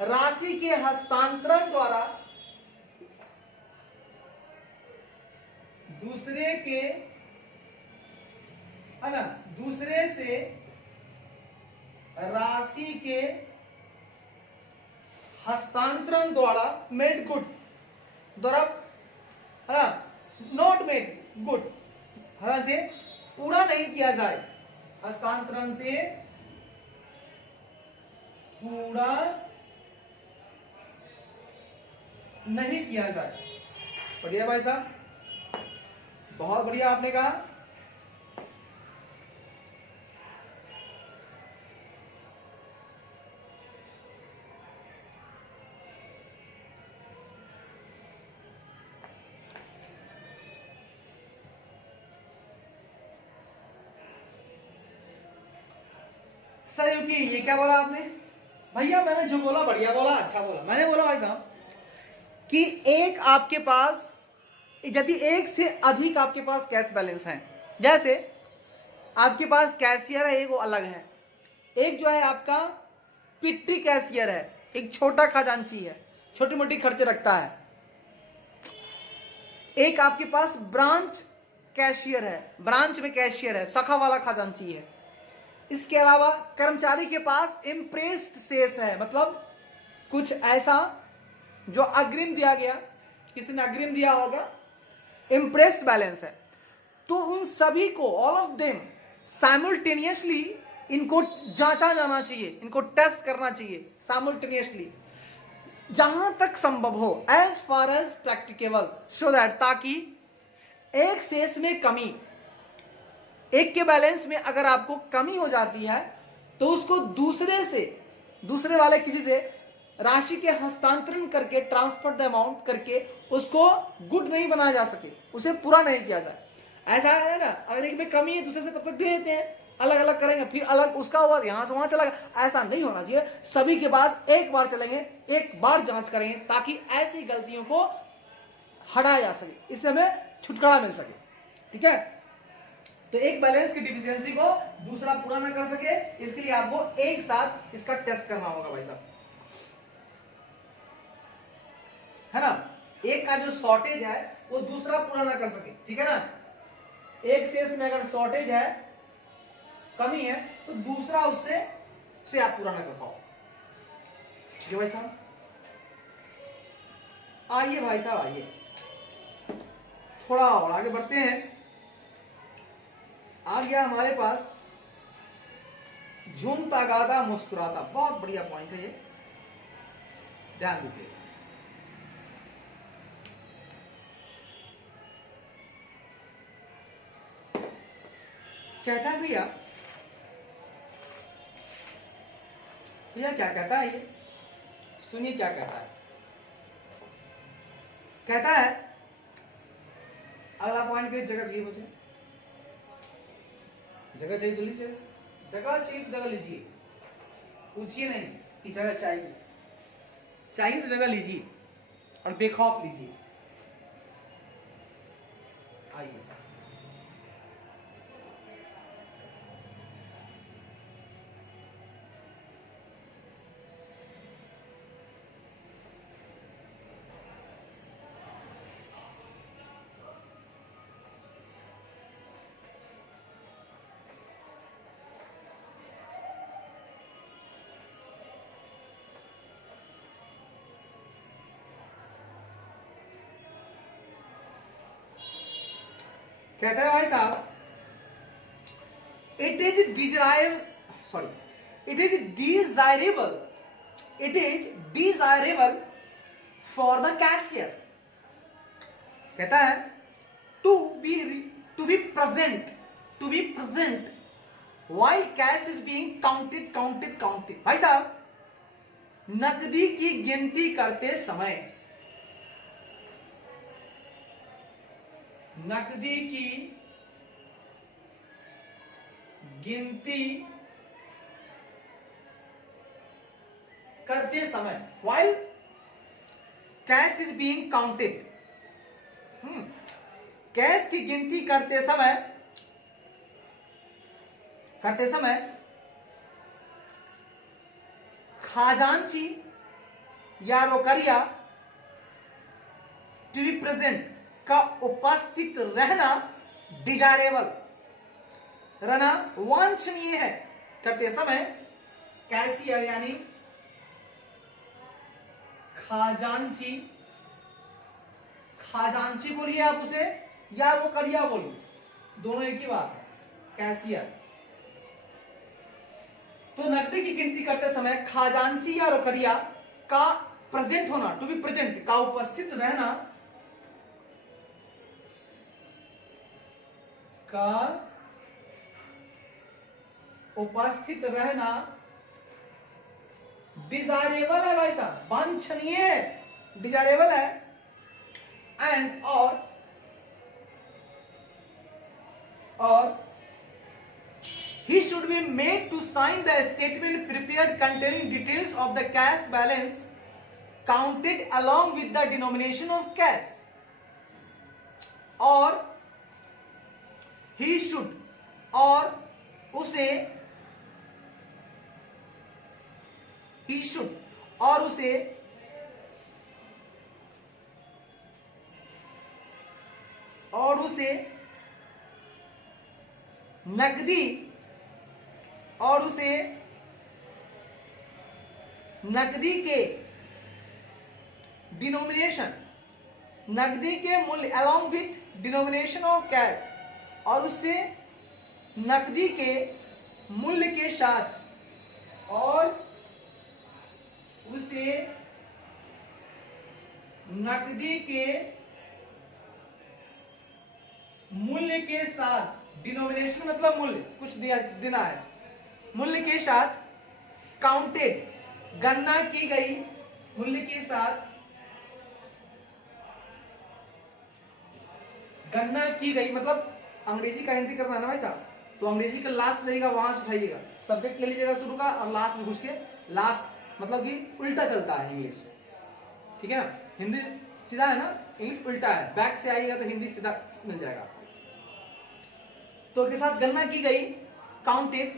राशि के हस्तांतरण द्वारा, दूसरे से राशि के हस्तांतरण द्वारा, मेड गुड द्वारा, है ना, नॉट मेड गुड, से पूरा नहीं किया जाए, हस्तांतरण से पूरा नहीं किया जाए। बढ़िया भाई साहब, बहुत बढ़िया आपने कहा। सर ये क्या बोला आपने? भैया मैंने जो बोला बढ़िया बोला, अच्छा बोला। मैंने बोला भाई साहब कि एक आपके पास, यदि एक से अधिक आपके पास कैश बैलेंस है, जैसे आपके पास कैशियर है, एक वो अलग है, एक जो है आपका पिट्टी कैशियर है, एक छोटा खजांची है, छोटी मोटी खर्चे रखता है, एक आपके पास ब्रांच कैशियर है, ब्रांच में कैशियर है, शाखा वाला खजांची है। इसके अलावा कर्मचारी के पास इम्प्रेस्ड शेष है, मतलब कुछ ऐसा जो अग्रिम दिया गया, किसी ने अग्रिम दिया होगा, इम्प्रेस्ड बैलेंस है। तो उन सभी को, ऑल ऑफ देम साइमल्टेनियसली इनको जांचा जाना चाहिए, इनको टेस्ट करना चाहिए साइमल्टेनियसली, जहां तक संभव हो, as far as practicable, so that, ताकि एक शेष में कमी, एक के बैलेंस में अगर आपको कमी हो जाती है तो उसको दूसरे वाले किसी से राशि के हस्तांतरण करके, ट्रांसफर द अमाउंट करके उसको गुड नहीं बनाया जा सके, उसे पूरा नहीं किया जाए। ऐसा है ना, अगर एक में कमी है दूसरे से तब तक दे देते हैं, अलग अलग करेंगे, फिर अलग उसका हुआ, यहां से वहां चला गया, ऐसा नहीं होना चाहिए। सभी के पास एक बार चलेंगे, एक बार जांच करेंगे, ताकि ऐसी गलतियों को हटाया जा सके, इससे हमें छुटकारा मिल सके। ठीक है, तो एक बैलेंस की डिफिशियंसी को दूसरा पूरा ना कर सके, इसके लिए आपको एक साथ इसका टेस्ट करना होगा भाई साहब, है ना। एक का जो शॉर्टेज है वो दूसरा पूरा ना कर सके, ठीक है ना। एक शेष में अगर शॉर्टेज है, कमी है, तो दूसरा उससे आप पूरा ना कर पाओ। ठीक है भाई साहब, आइए भाई साहब, आइए थोड़ा और आगे बढ़ते हैं। आ गया हमारे पास झूमता गाता मुस्कुराता, बहुत बढ़िया पॉइंट है ये, ध्यान दीजिए। कहता है भैया यह क्या कहता है, ये सुनिए क्या कहता है। कहता है अगला पॉइंट के जगह चाहिए मुझे, जगह चाहिए तो लीजिए, जगह चाहिए तो जगह लीजिए, पूछिए नहीं कि जगह चाहिए, चाहिए तो जगह लीजिए और बेखौफ लीजिए। आइए सर, कहता है भाई साहब, it is desirable for the cashier. कहता है to be present while cash is being counted. भाई साहब, नकदी की गिनती करते समय, नकदी की गिनती करते समय, while cash is being counted, cash की गिनती करते समय खजांची या रोकड़िया टू बी प्रेजेंट का उपस्थित रहना डिजायरेबल, रहना वांछनीय है। करते समय कैशियर यानी खजांची बोलिए आप उसे, या रोकड़िया बोलिए, दोनों एक ही बात है, कैशियर। तो नकदी की गिनती करते समय खजांची या रोकड़िया का प्रेजेंट होना, टू बी प्रेजेंट का उपस्थित रहना, का उपस्थित रहना डिजायरेबल है भाई साहब, वांछनीय है, डिजायरेबल है। एंड और he should be made to sign the statement prepared containing details of the cash balance counted along with the denomination of cash, और he should, और उसे, he should, और उसे नकदी के डिनोमिनेशन, नकदी के मूल्य, along with denomination of cash, और उससे नकदी के मूल्य के साथ, और उसे नकदी के मूल्य के साथ, डिनोमिनेशन मतलब मूल्य, कुछ देना है, मूल्य के साथ काउंटेड, गणना की गई, मूल्य के साथ गणना की गई, मतलब अंग्रेजी का हिंदी करना है ना भाई साहब, तो अंग्रेजी का लास्ट रहेगा, वहां से उठाइएगा, सब्जेक्ट ले लीजिएगा शुरू का, और लास्ट में घुस के, लास्ट मतलब कि उल्टा चलता है इंग्लिश, ठीक है ना, हिंदी सीधा है ना, इंग्लिश उल्टा है, बैक से आइएगा तो हिंदी सीधा मिल जाएगा। तो के साथ गणना की गई, काउंटेड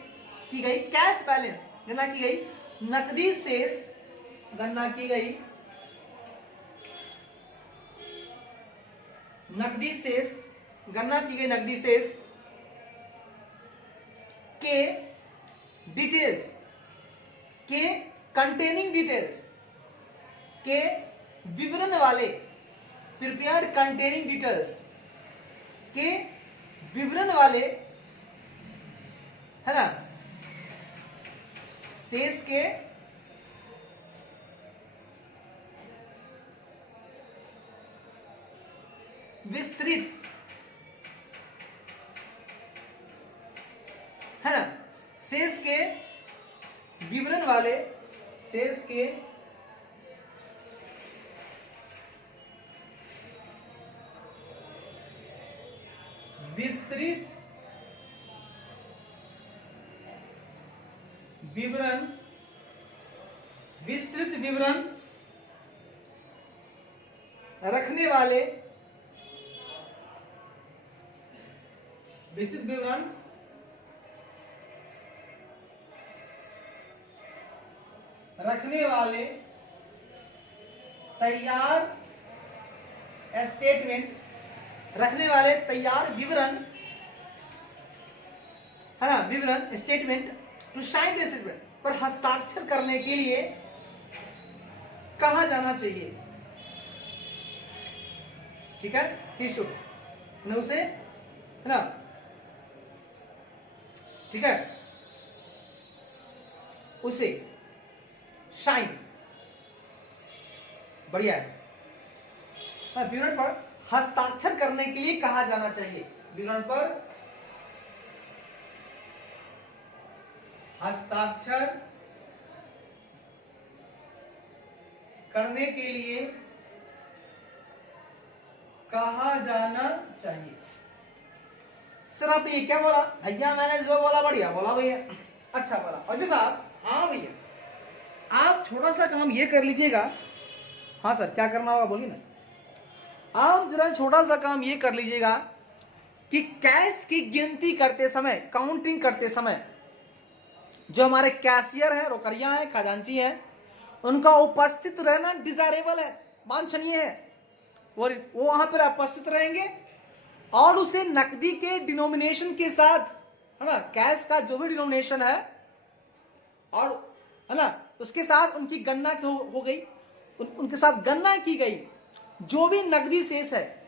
की गई, कैश बैलेंस गणना की गई, नकदी शेष गणना की गई, नकदी शेष गणना की गई, नकदी शेष के डिटेल्स, के कंटेनिंग डिटेल्स, के विवरण वाले, प्रिपेयर्ड कंटेनिंग डिटेल्स, के विवरण वाले, है ना, शेष के विस्तृत, है ना, शेष के विवरण वाले के विस्तृत विवरण रखने वाले तैयार विवरण है ना, विवरण statement to sign the statement पर हस्ताक्षर करने के लिए कहा जाना चाहिए। ठीक है, ही शुड न उसे, है ना, ठीक है, उसे शाइन, बढ़िया है। विवरण पर हस्ताक्षर करने के लिए कहा जाना चाहिए। विवरण पर हस्ताक्षर करने के लिए कहा जाना चाहिए। सर आपने ये क्या बोला? भैया मैंने जो बोला बढ़िया बोला भैया, अच्छा बोला। और साहब हाँ भैया, आप छोटा सा काम ये कर लीजिएगा। हाँ सर क्या करना होगा बोलिए ना। आप जरा छोटा सा काम ये कर लीजिएगा कि कैश की गिनती करते समय, काउंटिंग करते समय जो हमारे कैशियर है, रोकड़िया है, खजांची है, उनका उपस्थित रहना डिजायरेबल है, वांछनीय है। वो वहां पर उपस्थित रहेंगे और उसे नकदी के डिनोमिनेशन के साथ, है ना, कैश का जो भी डिनोमिनेशन है और, है ना, उसके साथ उनकी गणना हो गई, उनके साथ गणना की गई जो भी नकदी शेष है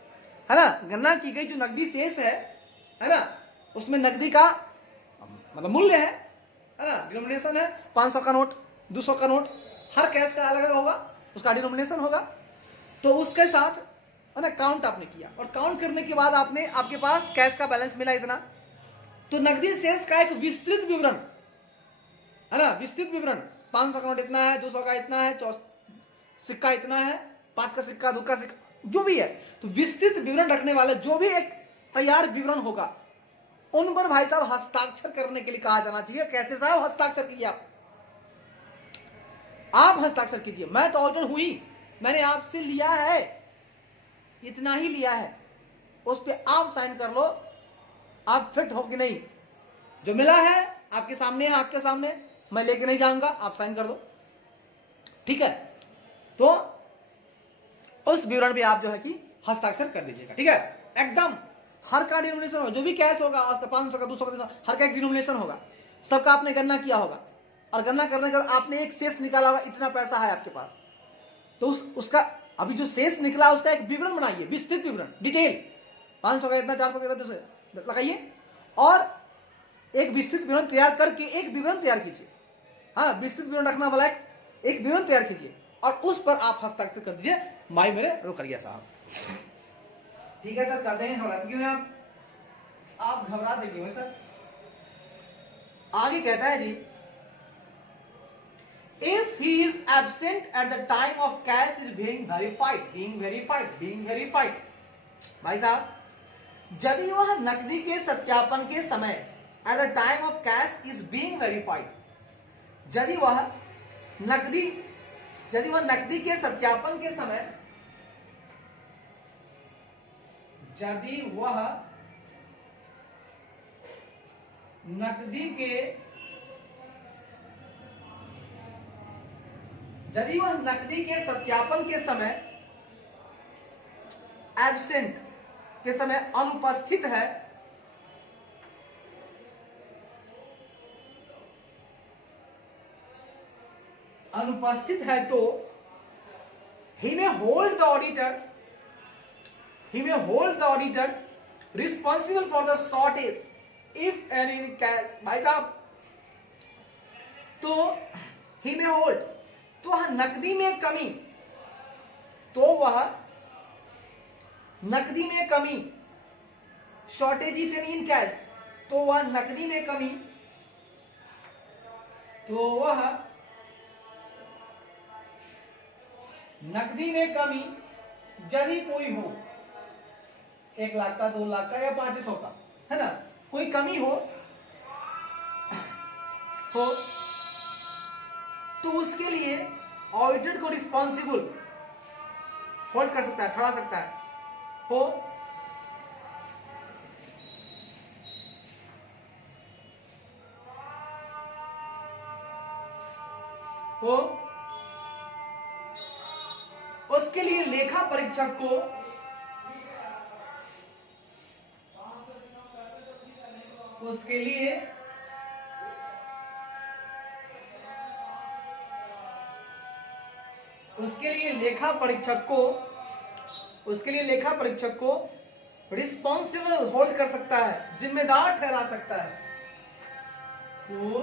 ना, गणना की गई जो नकदी शेष है ना, उसमें नकदी का मतलब मूल्य है ना, डिनोमिनेशन है। 500 का नोट, 200 का नोट, हर कैश का अलग अलग होगा, उसका डिनोमिनेशन होगा। तो उसके साथ, है ना, काउंट आपने किया और काउंट करने के बाद आपके पास कैश का बैलेंस मिला इतना, तो नकदी शेष का एक विस्तृत विवरण, है ना, विस्तृत विवरण, 500 का नोट इतना है, 200 का इतना है, सिक्का इतना है, 5 का सिक्का, 2 का सिक्का, जो भी है, तो विस्तृत विवरण रखने वाले जो भी एक तैयार विवरण होगा उन पर भाई साहब हस्ताक्षर करने के लिए कहा जाना चाहिए। कैसे साहब हस्ताक्षर कीजिए, आप हस्ताक्षर कीजिए। मैं तो ऑर्डर हुई, मैंने आपसे लिया है, इतना ही लिया है, उस पर आप साइन कर लो। आप फिट हो कि नहीं, जो मिला है आपके सामने है, आपके सामने, मैं लेके नहीं जाऊंगा, आप साइन कर दो। ठीक है, तो उस विवरण पे आप जो है कि हस्ताक्षर कर दीजिएगा। ठीक है, एकदम हर का डिनोमिनेशन होगा, जो भी कैश होगा, 500 का, 200 का, हर का एक डिनोमिनेशन होगा, सबका आपने गणना किया होगा और गणना करने के बाद आपने एक शेष निकाला होगा, इतना पैसा है आपके पास, तो उसका अभी जो शेष निकला उसका एक विवरण बनाइए, विस्तृत विवरण, डिटेल, 500 का इतना, 400 का इतना लगाइए और एक विस्तृत विवरण तैयार करके एक विवरण तैयार कीजिए। हाँ, विस्तृत विवरण रखना वाला एक विवरण तैयार कीजिए और उस पर आप हस्ताक्षर कर दीजिए, माई मेरे रोकड़िया साहब। ठीक है सर, कर देंगे, घबराते क्यों हैं आप घबराते क्यों हैं सर। आगे कहता है जी, if he is absent at the time of cash is being verified. भाई साहब, यदि वह नकदी के सत्यापन के समय, at the time of cash is being verified, यदि वह नकदी के सत्यापन के समय, यदि वह नकदी के सत्यापन के समय एब्सेंट के समय अनुपस्थित है तो he may hold the auditor responsible for the shortage if any in cash। भाई साहब, तो he may hold, तो नकदी में कमी, shortage if any in cash, तो वह नकदी में कमी, नकदी में कमी यदि कोई हो, 1 लाख का, 2 लाख का या 500 का, है ना, कोई कमी हो तो उसके लिए ऑडिटर को रिस्पॉन्सिबल होल्ड कर सकता है, ठहरा सकता है हो उसके लिए लेखा परीक्षक को उसके लिए लेखा परीक्षक को रिस्पॉन्सिबल होल्ड कर सकता है, जिम्मेदार ठहरा सकता है, तो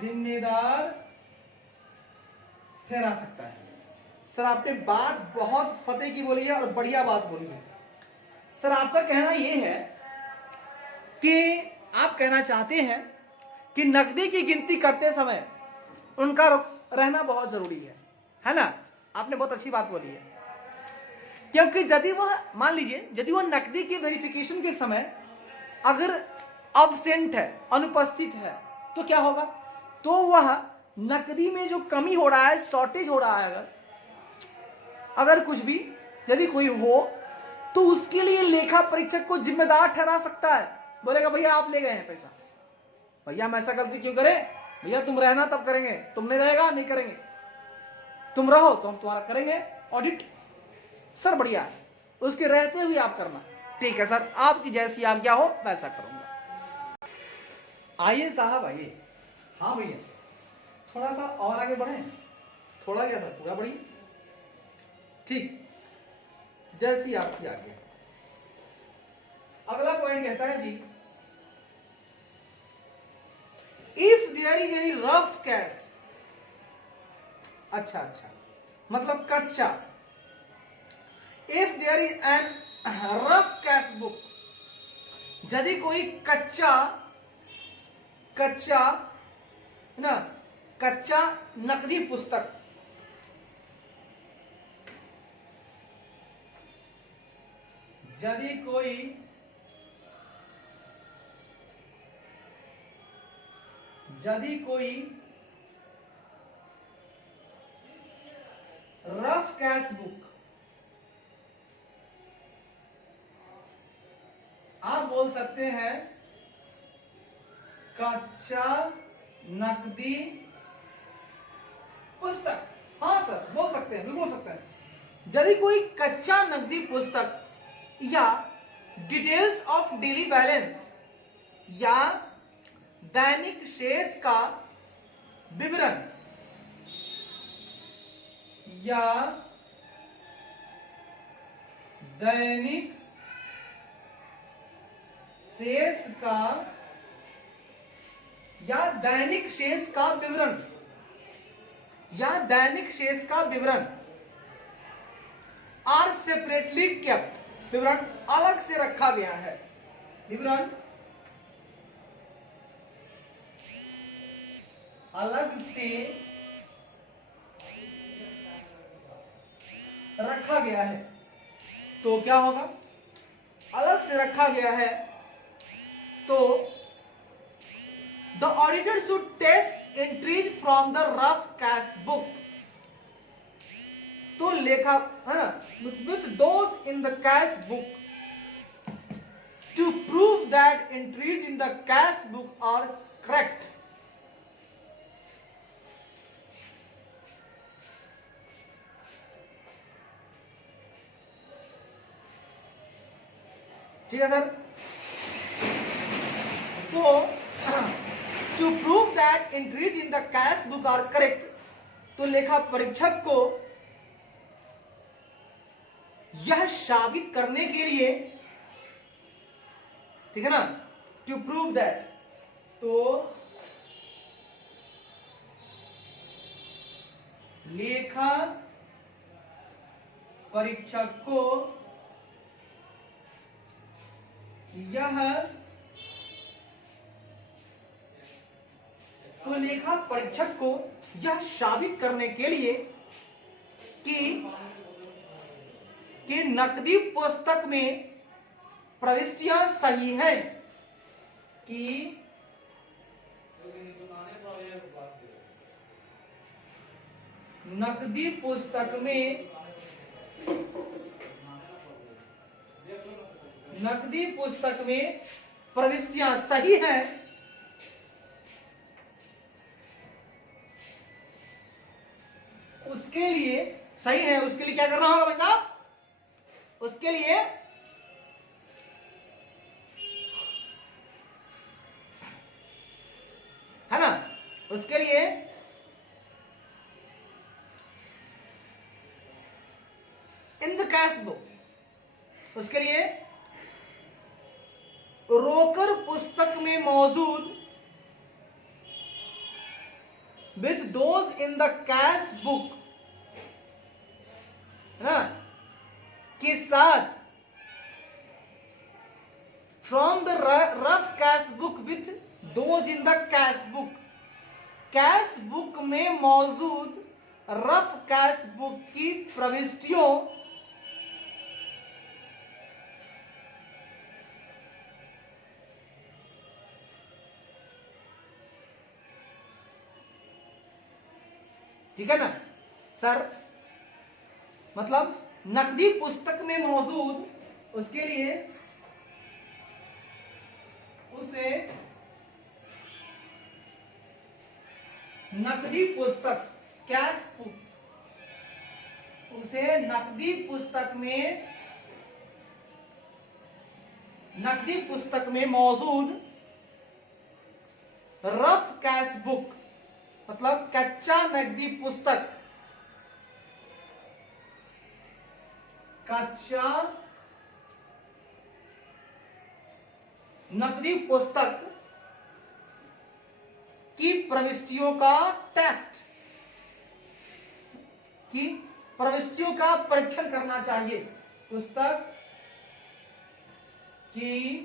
जिम्मेदार ठहरा सकता है। सर आपने बात बहुत फतेह की बोली है और बढ़िया बात बोली है। सर आपका कहना यह है कि आप कहना चाहते हैं कि नकदी की गिनती करते समय उनका रहना बहुत जरूरी है ना? आपने बहुत अच्छी बात बोली है, क्योंकि यदि वह मान लीजिए यदि वह नकदी की वेरिफिकेशन के समय अगर अब्सेंट है, अनुपस्थित है, तो क्या होगा? तो वह नकदी में जो कमी हो रहा है, शॉर्टेज हो रहा है, अगर कुछ भी यदि कोई हो तो उसके लिए लेखा परीक्षक को जिम्मेदार ठहरा सकता है। बोलेगा भैया आप ले गए हैं पैसा, भैया हम ऐसा गलती क्यों करें, भैया तुम रहना तब करेंगे, तुम नहीं रहेगा नहीं करेंगे, तुम रहो तो हम तुम्हारा करेंगे ऑडिट। सर बढ़िया है, उसके रहते हुए आप करना। ठीक है सर, आपकी जैसी आज्ञा हो वैसा करूंगा। आइए साहब आइए। हाँ भैया थोड़ा सा और आगे बढ़े, थोड़ा क्या सर, पूरा बढ़िए। ठीक, जैसी आपकी आज्ञा। अगला पॉइंट कहता है जी, if there is any rough cash, अच्छा मतलब कच्चा, if there is an rough cash book, यदि कोई कच्चा ना, कच्चा नकदी पुस्तक, यदि कोई रफ कैश बुक, आप बोल सकते हैं कच्चा नकदी पुस्तक। हाँ सर बोल सकते हैं, बिल्कुल बोल सकते हैं। यदि कोई कच्चा नकदी पुस्तक या डिटेल्स ऑफ डेली बैलेंस या दैनिक शेष का विवरण या दैनिक शेष का विवरण आर सेपरेटली केप्ट, विवरण अलग से रखा गया है, विवरण अलग से रखा गया है, तो क्या होगा? अलग से रखा गया है तो the auditor should test entries from the rough cash book, तो लेखा है ना, with those in the cash book to prove that entries in the cash book are correct. ठीक है सर, तो to prove that entries in the cash book are correct, तो लेखा परीक्षक को यह साबित करने के लिए, ठीक है ना, टू प्रूव दैट, तो लेखा परीक्षक को यह तो लेखा परीक्षक को यह साबित करने के लिए कि नकदी पुस्तक में प्रविष्टियां सही हैं, कि नकदी पुस्तक में प्रविष्टियां सही हैं, उसके लिए सही है, उसके लिए क्या करना होगा भाई साहब? उसके लिए है ना, उसके लिए इन द कैश बुक, उसके लिए रोकर पुस्तक में मौजूद with those in the cash book, है ना, के साथ from the rough cash book with those in the cash book में मौजूद रफ कैश बुक की प्रविष्टियों ठीक है ना सर, मतलब नकदी पुस्तक में मौजूद, उसके लिए उसे नकदी पुस्तक कैश बुक, उसे नकदी पुस्तक में मौजूद रफ कैश बुक, मतलब कच्चा नकदी पुस्तक, कच्चा नकदी पुस्तक की प्रविष्टियों का टेस्ट, की प्रविष्टियों का परीक्षण करना चाहिए, पुस्तक की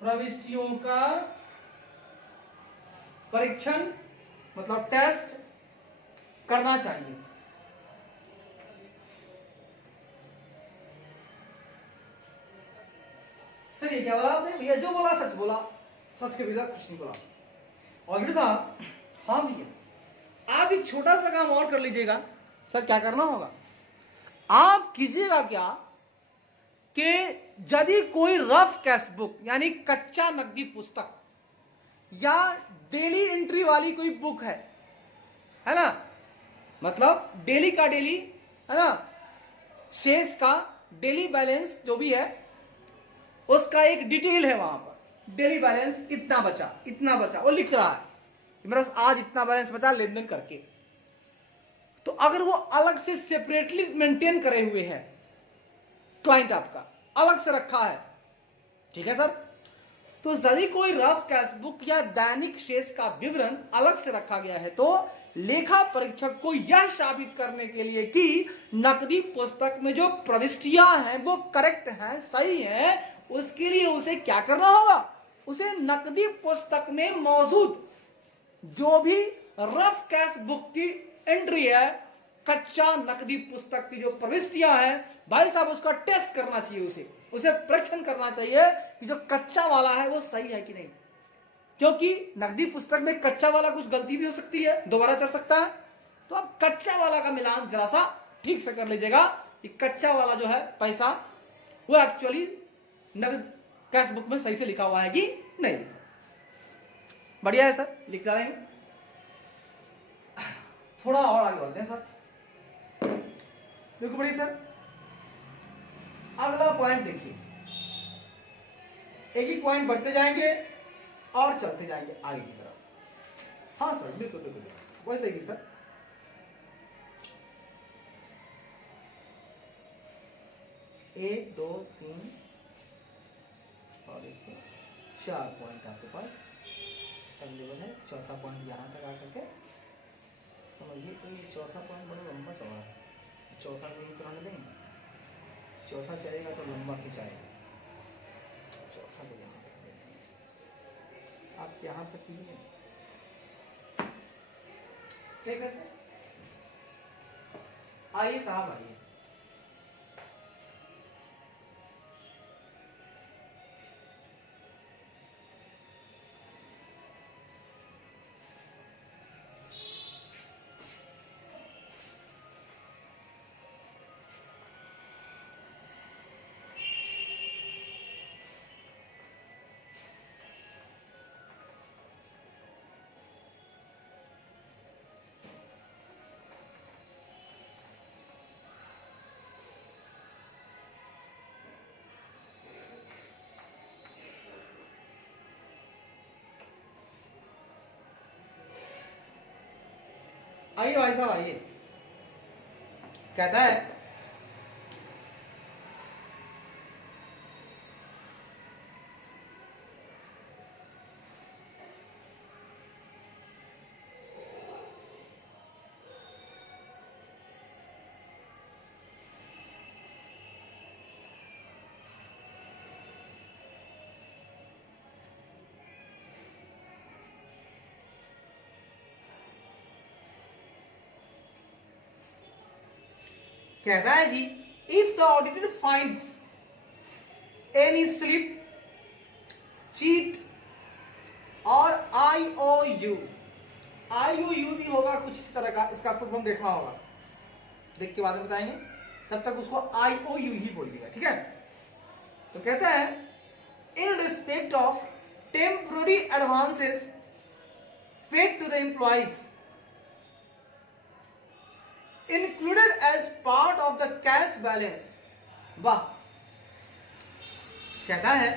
प्रविष्टियों का परीक्षण मतलब टेस्ट करना चाहिए। सर ये क्या बोला आपने भैया? जो बोला सच बोला, सच के बिना कुछ नहीं बोला। और साहब हाँ भैया, आप एक छोटा सा काम और कर लीजिएगा। सर क्या करना होगा? आप कीजिएगा क्या कि यदि कोई रफ कैश बुक यानी कच्चा नकदी पुस्तक या डेली एंट्री वाली कोई बुक है ना, मतलब डेली का डेली, है ना, शेष का डेली बैलेंस जो भी है उसका एक डिटेल है, वहां पर डेली बैलेंस इतना बचा वो लिख रहा है कि मेरे पास आज इतना बैलेंस बचा लेन देन करके। तो अगर वो अलग से सेपरेटली मेंटेन करे हुए है, क्लाइंट आपका अलग से रखा है, ठीक है सर, तो यदि कोई रफ कैश बुक या दैनिक शेष का विवरण अलग से रखा गया है तो लेखा परीक्षक को यह साबित करने के लिए कि नकदी पुस्तक में जो प्रविष्टियां हैं वो करेक्ट हैं, सही हैं, उसके लिए उसे क्या करना होगा? उसे नकदी पुस्तक में मौजूद जो भी रफ कैश बुक की एंट्री है, कच्चा नकदी पुस्तक की जो प्रविष्टियां हैं, भाई साहब उसका टेस्ट करना चाहिए, उसे परीक्षण करना चाहिए कि जो कच्चा वाला है वो सही है कि नहीं, क्योंकि नकदी पुस्तक में कच्चा वाला कुछ गलती भी हो सकती है, दोबारा चल सकता है। तो आप कच्चा वाला का मिलान जरा सा ठीक से कर लीजिएगा कि कच्चा वाला जो है पैसा वो एक्चुअली नकद कैश बुक में सही से लिखा हुआ है कि नहीं। बढ़िया है सर, लिख डालेंगे। थोड़ा और आगे बढ़ते हैं सर। देखो बढ़िया सर, अगला पॉइंट देखिए, एक ही पॉइंट बढ़ते जाएंगे और चलते जाएंगे आगे की तरफ। हाँ सर बिल्कुल बिल्कुल वैसे ही सर। एक दो तीन और एक चार पॉइंट आपके पास अवेलेबल है। चौथा पॉइंट यहाँ तक आकर के समझिए कि ये चौथा पॉइंट बड़ा लंबा चौड़ा है, चौथा नहीं कराने देंगे, चौथा चलेगा तो लंबा खिंचाएगा, चौथा को यहाँ तक यहां तक नहीं है। ठीक है सर, आइए साहब आइए। आइए भाई साहब आइए। कहता है जी, if the auditor finds any slip, cheat और IOU, IOU भी होगा कुछ इस तरह का, इसका फुल फॉर्म देखना होगा, देख के बाद में बताएंगे, तब तक उसको IOU ही बोलिएगा, ठीक है। तो कहता है in respect of temporary advances paid to the employees included as part of the cash balance, वाह। कहता है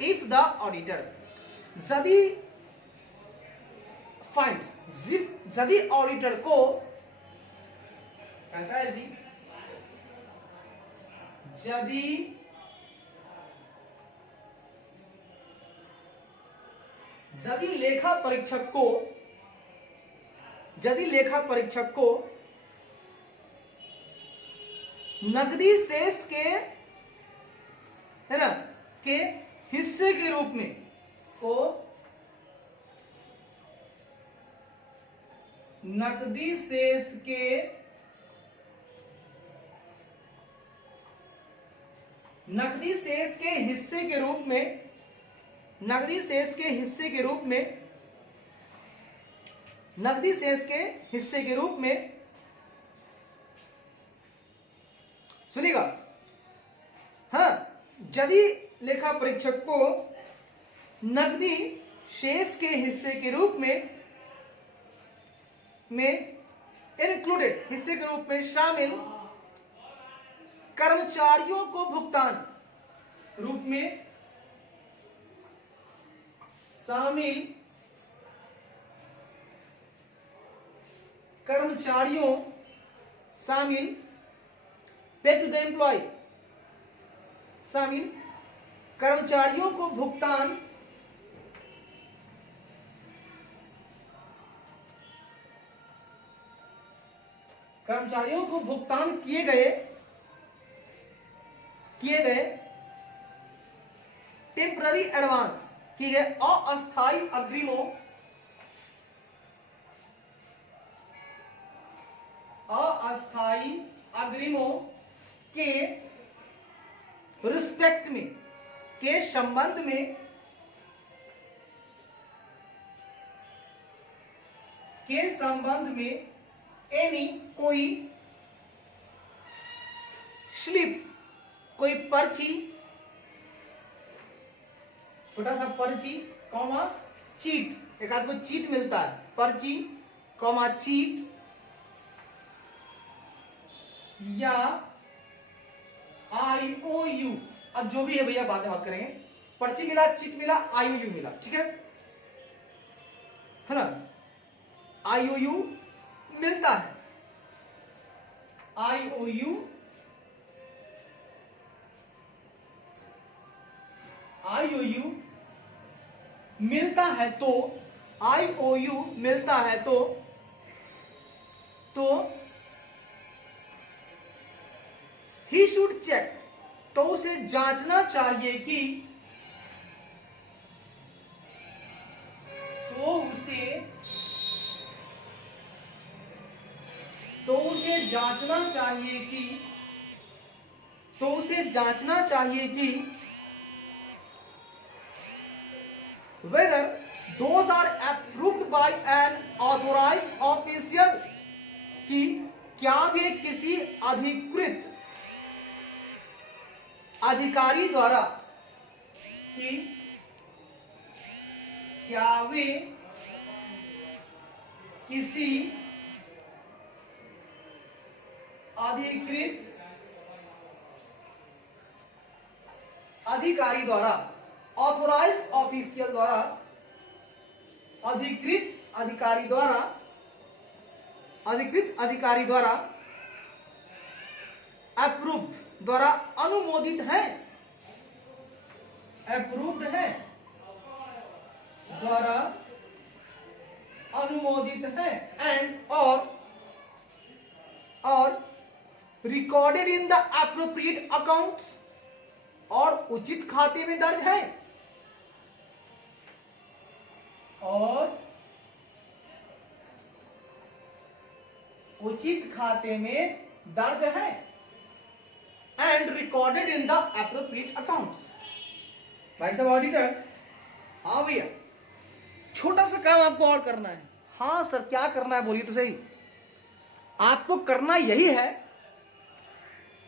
if the auditor यदि finds, यदि ऑडिटर को, कहता है जी यदि लेखा परीक्षक को नकदी शेष के, है ना, के हिस्से के रूप में नकदी शेष के हिस्से के रूप में सुनिएगा, हाँ, यदि लेखा परीक्षक को नकदी शेष के हिस्से के रूप में इंक्लूडेड, हिस्से के रूप में शामिल कर्मचारियों को भुगतान रूप में शामिल कर्मचारियों पेड टू द एम्प्लॉय, शामिल कर्मचारियों को भुगतान किए गए टेम्पररी एडवांस, किए गए अस्थायी अग्रिमों के रिस्पेक्ट में, के संबंध में एनी कोई स्लिप, कोई पर्ची, छोटा सा पर्ची कॉमा चीट, एक आध को चीट मिलता है, पर्ची कॉमा चीट, या IOU, अब जो भी है भैया बाद में बात करेंगे, पर्ची मिला, चीट मिला, IOU मिला, ठीक है ना। IOU मिलता है, IOU मिलता है तो ही शुड चेक, तो उसे जांचना चाहिए कि उसे जांचना चाहिए कि whether those are approved by an authorized official, कि क्या वे किसी अधिकृत अधिकारी द्वारा अधिकारी द्वारा ऑथोराइज्ड ऑफिशियल द्वारा अधिकृत अधिकारी द्वारा अप्रूव्ड द्वारा अनुमोदित है एंड और recorded in the appropriate accounts, और उचित खाते में दर्ज है, and recorded in the appropriate accounts. भाई साहब ऑडिटर, हाँ भैया, छोटा सा काम आपको और करना है। हाँ सर, क्या करना है बोलिए तो सही। आपको करना यही है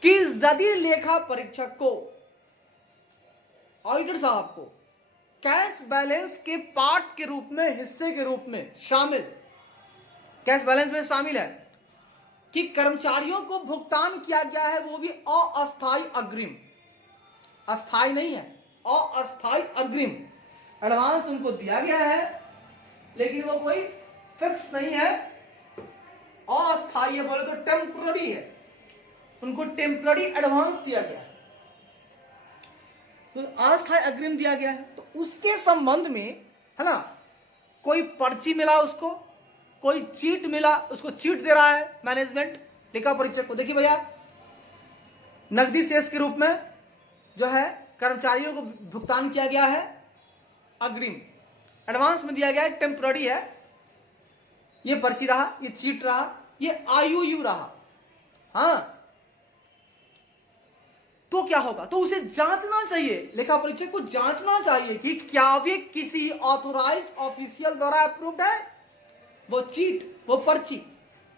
कि यदि लेखा परीक्षक को, ऑडिटर साहब को कैश बैलेंस के पार्ट के रूप में, हिस्से के रूप में शामिल, कैश बैलेंस में शामिल है कि कर्मचारियों को भुगतान किया गया है, वो भी अस्थायी अग्रिम, अस्थायी नहीं है, अस्थायी अग्रिम एडवांस उनको दिया गया है, लेकिन वो कोई फिक्स नहीं है, अस्थायी है, बोले तो टेम्पररी है, उनको टेम्पररी एडवांस दिया गया है, तो अस्थायी अग्रिम दिया गया है। तो उसके संबंध में, है ना, कोई पर्ची मिला उसको, कोई चीट मिला, उसको चीट दे रहा है मैनेजमेंट लेखा परीक्षक को। देखिए भैया, नकदी शेष के रूप में जो है कर्मचारियों को भुगतान किया गया है, अग्रिम एडवांस में दिया गया है, टेम्पररी है, ये पर्ची रहा, ये चीट रहा, ये आईओयू रहा। हाँ, तो क्या होगा, तो उसे जांचना चाहिए, लेखा परीक्षक को जांचना चाहिए कि क्या वे किसी ऑथोराइज्ड ऑफिशियल द्वारा अप्रूव्ड है, वो चीट, वो पर्ची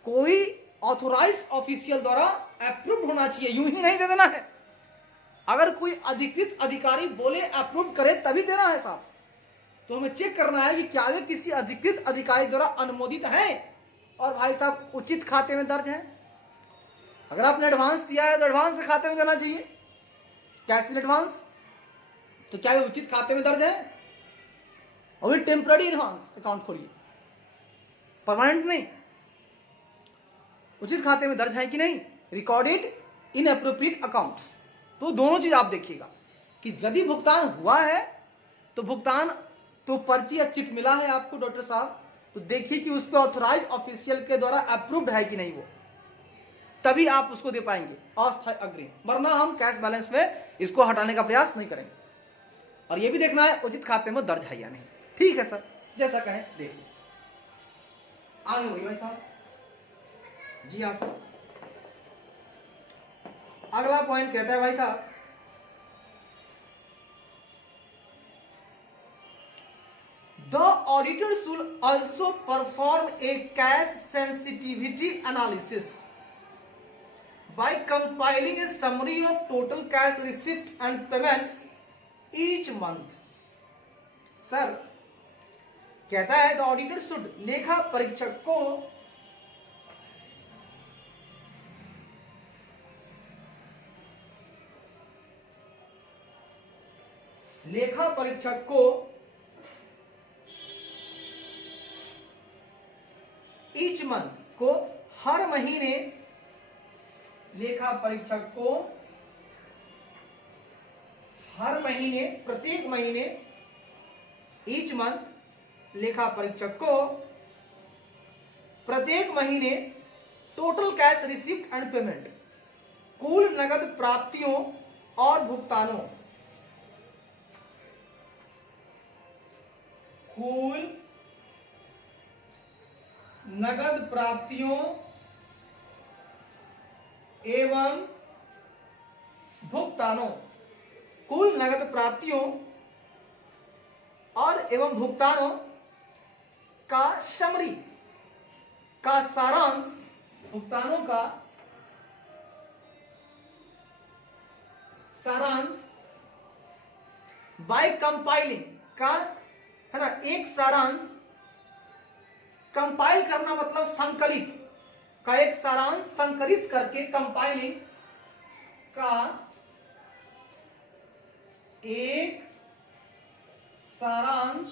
कोई ऑथोराइज्ड ऑफिशियल द्वारा अप्रूव्ड होना चाहिए, यूं ही नहीं दे देना है। अगर कोई अधिकृत अधिकारी बोले अप्रूव करे तभी देना है साहब, तो हमें चेक करना है कि क्या वे किसी अधिकृत अधिकारी द्वारा अनुमोदित है और भाई साहब उचित खाते में दर्ज है। अगर आपने एडवांस दिया है तो एडवांस खाते में देना चाहिए, कैश इन एडवांस, तो क्या वे उचित खाते में दर्ज है, और टेम्पररी एडवांस अकाउंट खोलिए, परमानेंट नहीं, उचित खाते में दर्ज है कि नहीं, रिकॉर्डेड इन एप्रोप्रिएट अकाउंट्स। तो दोनों चीज आप देखिएगा कि यदि भुगतान हुआ है तो भुगतान, तो पर्ची या चिट मिला है आपको डॉक्टर साहब, तो देखिए कि उस पर ऑथराइज्ड ऑफिशियल के द्वारा अप्रूव्ड है कि नहीं, वो तभी आप उसको दे पाएंगे अस्थायी अग्रिम, वरना हम कैश बैलेंस में इसको हटाने का प्रयास नहीं करेंगे। और ये भी देखना है उचित खाते में दर्ज है या नहीं। ठीक है सर, जैसा कहें देखिए, आगे बढ़िए भाई साहब। जी हाँ सर, अगला पॉइंट कहता है भाई साहब, the auditor should also perform a cash sensitivity analysis by compiling a summary of total cash receipt and payments each month। Sir कहता है the auditor should, लेखा परीक्षक को ईच मंथ को, हर महीने, लेखा परीक्षक को हर महीने, प्रत्येक महीने, ईच मंथ लेखा परीक्षक को प्रत्येक महीने total cash receipt and payment, कुल नगद प्राप्तियों और भुगतानों, कुल नगद प्राप्तियों एवं भुगतानों, कुल नगद प्राप्तियों और एवं भुगतानों का समरी, का सारांश, भुगतानों का सारांश बाय कंपाइलिंग, का है ना, एक सारांश, कंपाइल करना मतलब संकलित, का एक सारांश संकलित करके, कंपाइलिंग का एक सारांश,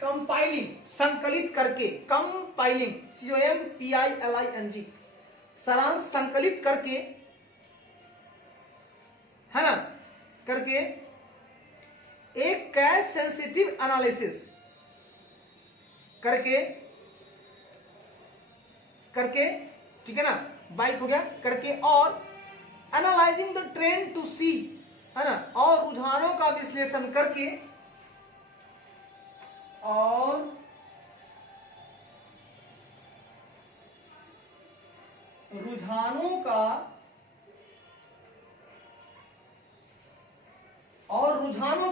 कंपाइलिंग संकलित करके, कंपाइलिंग COMPILING, सारांश संकलित करके, है ना, करके एक कैश सेंसिटिव एनालिसिस करके, ठीक है ना, बाइक हो गया करके, और एनालाइजिंग द ट्रेंड टू सी, है ना, और रुझानों का विश्लेषण करके, और रुझानों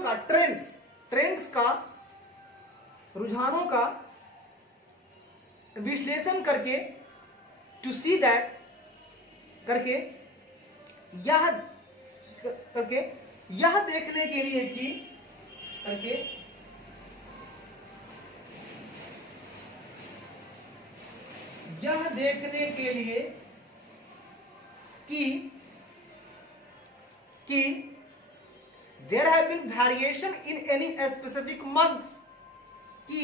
का ट्रेंड्स का, रुझानों का विश्लेषण करके, टू सी दैट करके, यह देखने के लिए कि करके, यह देखने के लिए कि there have been variation in any specific months, कि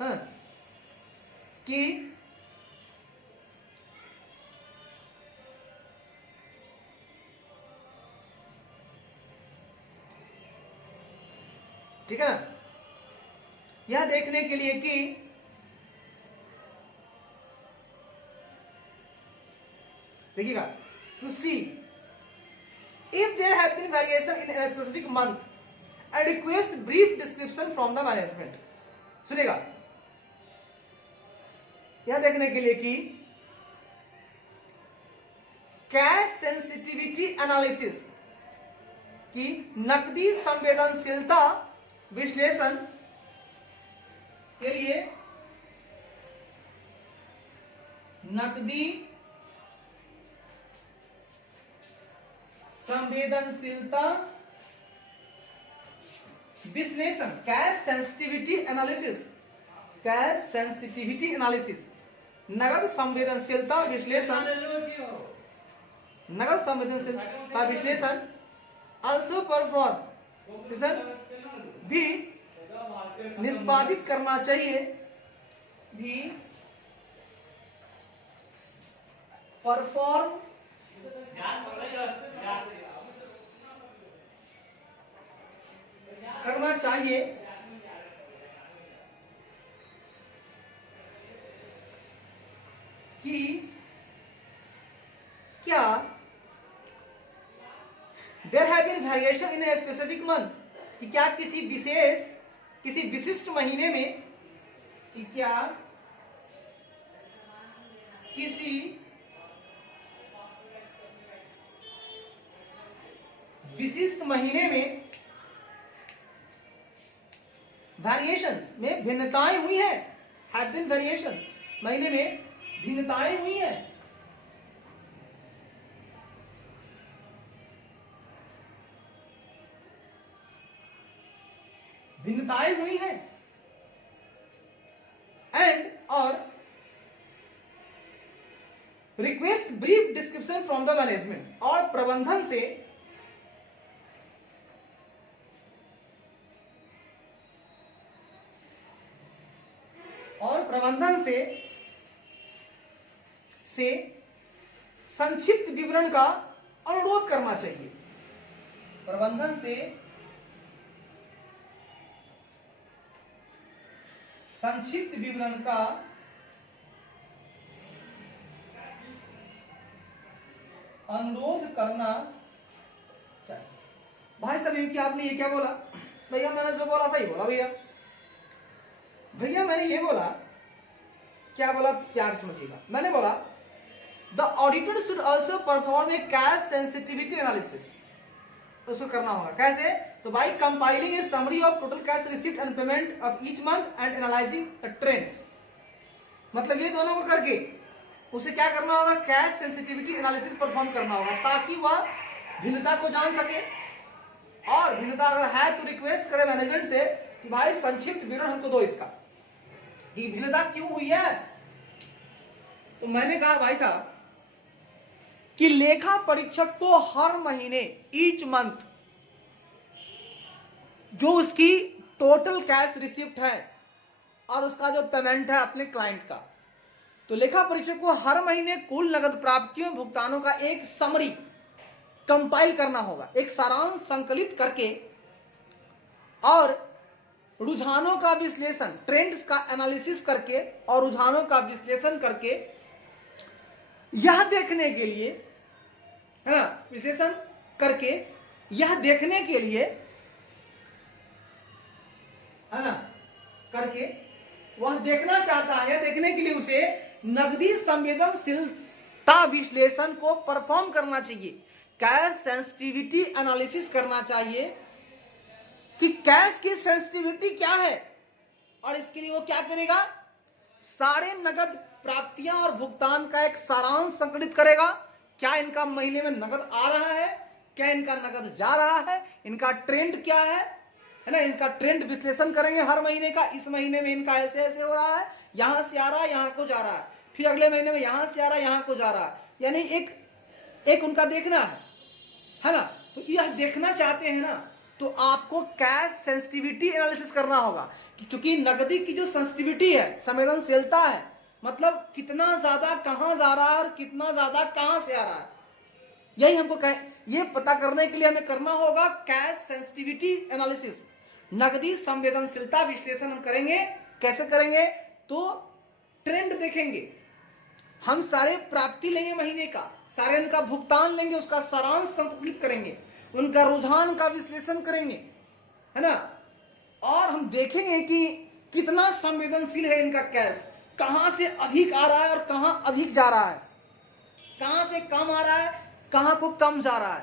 हाँ, कि ठीक है ना, यह देखने के लिए कि देखिएगा, to see if there have been variation in a specific month I request brief description from the management. सुनेगा, यह देखने के लिए कि कैश सेंसिटिविटी एनालिसिस, की नकदी संवेदनशीलता विश्लेषण के लिए, नकदी संवेदनशीलता विश्लेषण, कैश सेंसिटिविटी एनालिसिस, नगद संवेदनशीलता विश्लेषण, नगद संवेदनशीलता विश्लेषण, also परफॉर्म भी निष्पादित करना चाहिए, भी परफॉर्म करना चाहिए, कि क्या there have been variation in a specific month, कि क्या किसी विशिष्ट महीने में, कि क्या किसी विशिष्ट महीने में वेरिएशंस में भिन्नताएं हुई है, हैव बीन वेरिएशंस, महीने में भिन्नताएं हुई है, भिन्नताएं हुई हैं, एंड और request brief description from the management, और प्रबंधन से संक्षिप्त विवरण का अनुरोध करना चाहिए, प्रबंधन से संक्षिप्त विवरण का अनुरोध करना चाहिए। भाई साहब, कि आपने ये क्या बोला, भैया मैंने जो बोला सही बोला भैया। भैया मैंने ये बोला, क्या बोला प्यार समझिएगा, मैंने बोला the auditor should also perform a cash sensitivity analysis. उसको करना होगा कैसे, तो by compiling A summary of total cash receipt and payment of each month and analysing the trends. मतलब ये दोनों को करके उसे क्या करना होगा, कैश सेंसिटिविटी एनालिसिस परफॉर्म करना होगा, ताकि वह भिन्नता को जान सके, और भिन्नता अगर है तो रिक्वेस्ट करे मैनेजमेंट से कि भाई संक्षिप्त विवरण हमको दो इसका, कि भिन्नता क्यों हुई है। तो मैंने कहा भाई साहब कि लेखा परीक्षक को हर महीने ईच मंथ जो उसकी टोटल कैश रिसिप्ट है और उसका जो पेमेंट है अपने क्लाइंट का, तो लेखा परीक्षक को हर महीने कुल नगद प्राप्तियों भुगतानों का एक समरी कंपाइल करना होगा, एक सारांश संकलित करके, और रुझानों का विश्लेषण, ट्रेंड्स का एनालिसिस करके और रुझानों का विश्लेषण करके यह देखने के लिए, है ना, विश्लेषण करके यह देखने के लिए, है ना, करके वह देखना चाहता है, देखने के लिए उसे नगदी संवेदनशीलता विश्लेषण को परफॉर्म करना चाहिए, कैश सेंसिटिविटी एनालिसिस करना चाहिए कि कैश की सेंसिटिविटी क्या है, और इसके लिए वो क्या करेगा, सारे नगद प्राप्तियां और भुगतान का एक सारांश संकलित करेगा। क्या इनका महीने में नगद आ रहा है, क्या इनका नगद जा रहा है, इनका ट्रेंड क्या है ना, इनका ट्रेंड विश्लेषण करेंगे हर महीने का। इस महीने में इनका ऐसे ऐसे हो रहा है, यहां से आ रहा है, यहां को जा रहा है, फिर अगले महीने में यहां से आ रहा है, यहां को जा रहा है, यानी एक उनका देखना है ना। तो यह देखना चाहते हैं ना, तो आपको कैश सेंसिटिविटी एनालिसिस करना होगा, क्योंकि नगदी की जो सेंसिटिविटी है, संवेदनशीलता है, मतलब कितना ज्यादा कहां जा रहा है और कितना ज्यादा कहां से आ रहा है, यही हमको ये पता करने के लिए हमें करना होगा कैश सेंसिटिविटी एनालिसिस, नगदी संवेदनशीलता विश्लेषण हम करेंगे। कैसे करेंगे, तो ट्रेंड देखेंगे, हम सारे प्राप्ति लेंगे महीने का, सारे उनका भुगतान लेंगे, उसका सारांश संकलित करेंगे, उनका रुझान का विश्लेषण करेंगे, है ना, और हम देखेंगे कि कितना संवेदनशील है इनका कैश, कहां से अधिक आ रहा है और कहां अधिक जा रहा है, कहां से कम आ रहा है, कहां को कम जा रहा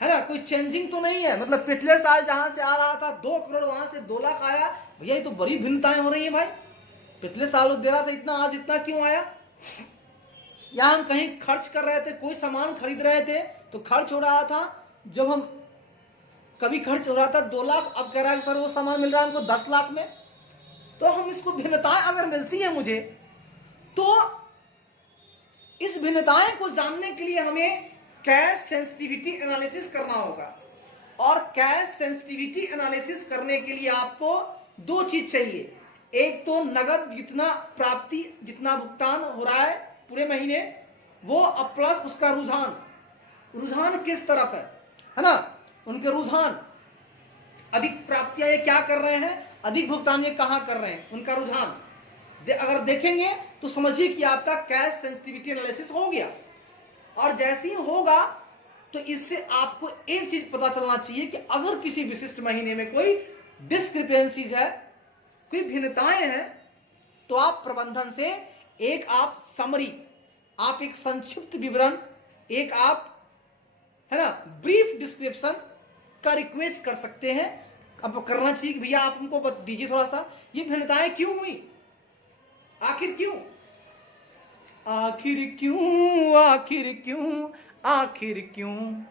है ना, कोई चेंजिंग तो नहीं है। मतलब पिछले साल जहां से आ रहा था 2 करोड़, वहां से 2 लाख आया, भैया ये तो बड़ी भिन्नताएं हो रही है भाई। पिछले साल दे रहा था इतना, आज इतना क्यों आया। या हम कहीं खर्च कर रहे थे, कोई सामान खरीद रहे थे तो खर्च हो रहा था, जब हम कभी खर्च हो रहा था 2 लाख, अब कह रहा है सर वो सामान मिल रहा है हमको 10 लाख में। तो हम इसको भिन्नताएं अगर मिलती है मुझे, तो इस भिन्नताएं को जानने के लिए हमें कैश सेंसिटिविटी एनालिसिस करना होगा, और कैश सेंसिटिविटी एनालिसिस करने के लिए आपको 2 चीज चाहिए, एक तो नगद जितना प्राप्ति, जितना भुगतान हो रहा है पूरे महीने वो, अब प्लस उसका रुझान किस तरफ है ना, उनके रुझान, अधिक प्राप्तियां ये क्या कर रहे हैं, अधिक भुगतान ये कहां कर रहे हैं, उनका रुझान अगर देखेंगे तो समझिए कि आपका कैश सेंसिटिविटी एनालिसिस हो गया। और जैसे ही होगा तो इससे आपको एक चीज पता चलना चाहिए कि अगर किसी विशिष्ट महीने में कोई डिस्क्रिपेंसीज है, कोई भिन्नताएं हैं, तो आप प्रबंधन से एक आप समरी, आप एक संक्षिप्त विवरण, एक आप, है ना, ब्रीफ डिस्क्रिप्शन का रिक्वेस्ट कर सकते हैं। अब करना चाहिए कि भैया आप हमको दीजिए थोड़ा सा, ये भिन्नताएं क्यों हुई, आखिर क्यों, आखिर क्यों, आखिर क्यों, आखिर क्यों,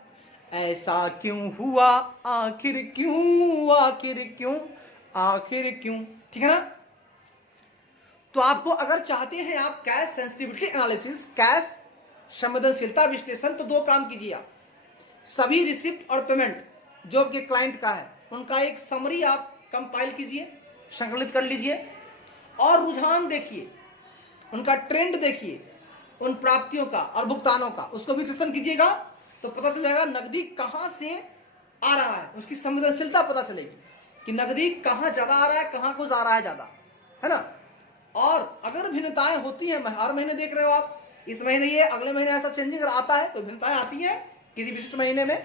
ऐसा क्यों हुआ, आखिर क्यों, आखिर क्यों, आखिर क्यों, ठीक है ना। तो आपको अगर चाहते हैं आप कैश सेंसिटिविटी एनालिसिस, कैश संवेदनशीलता विश्लेषण, तो 2 काम कीजिए आप, सभी रिसिप्ट और पेमेंट जो आपके क्लाइंट का है उनका एक समरी आप कंपाइल कीजिए, संकलित कर लीजिए, और रुझान देखिए, उनका ट्रेंड देखिए, उन प्राप्तियों का और भुगतानों का, उसको विश्लेषण कीजिएगा, तो पता चलेगा नगदी कहां से आ रहा है, उसकी संवेदनशीलता पता चलेगी कि नगदी कहां ज्यादा आ रहा है, कहां को जा रहा है ज्यादा, है ना। और अगर भिन्नताएं होती हैं, हर महीने देख रहे हो आप, इस महीने ये, अगले महीने ऐसा चेंजिंग अगर आता है, तो भिन्नताएं आती है किसी विशिष्ट महीने में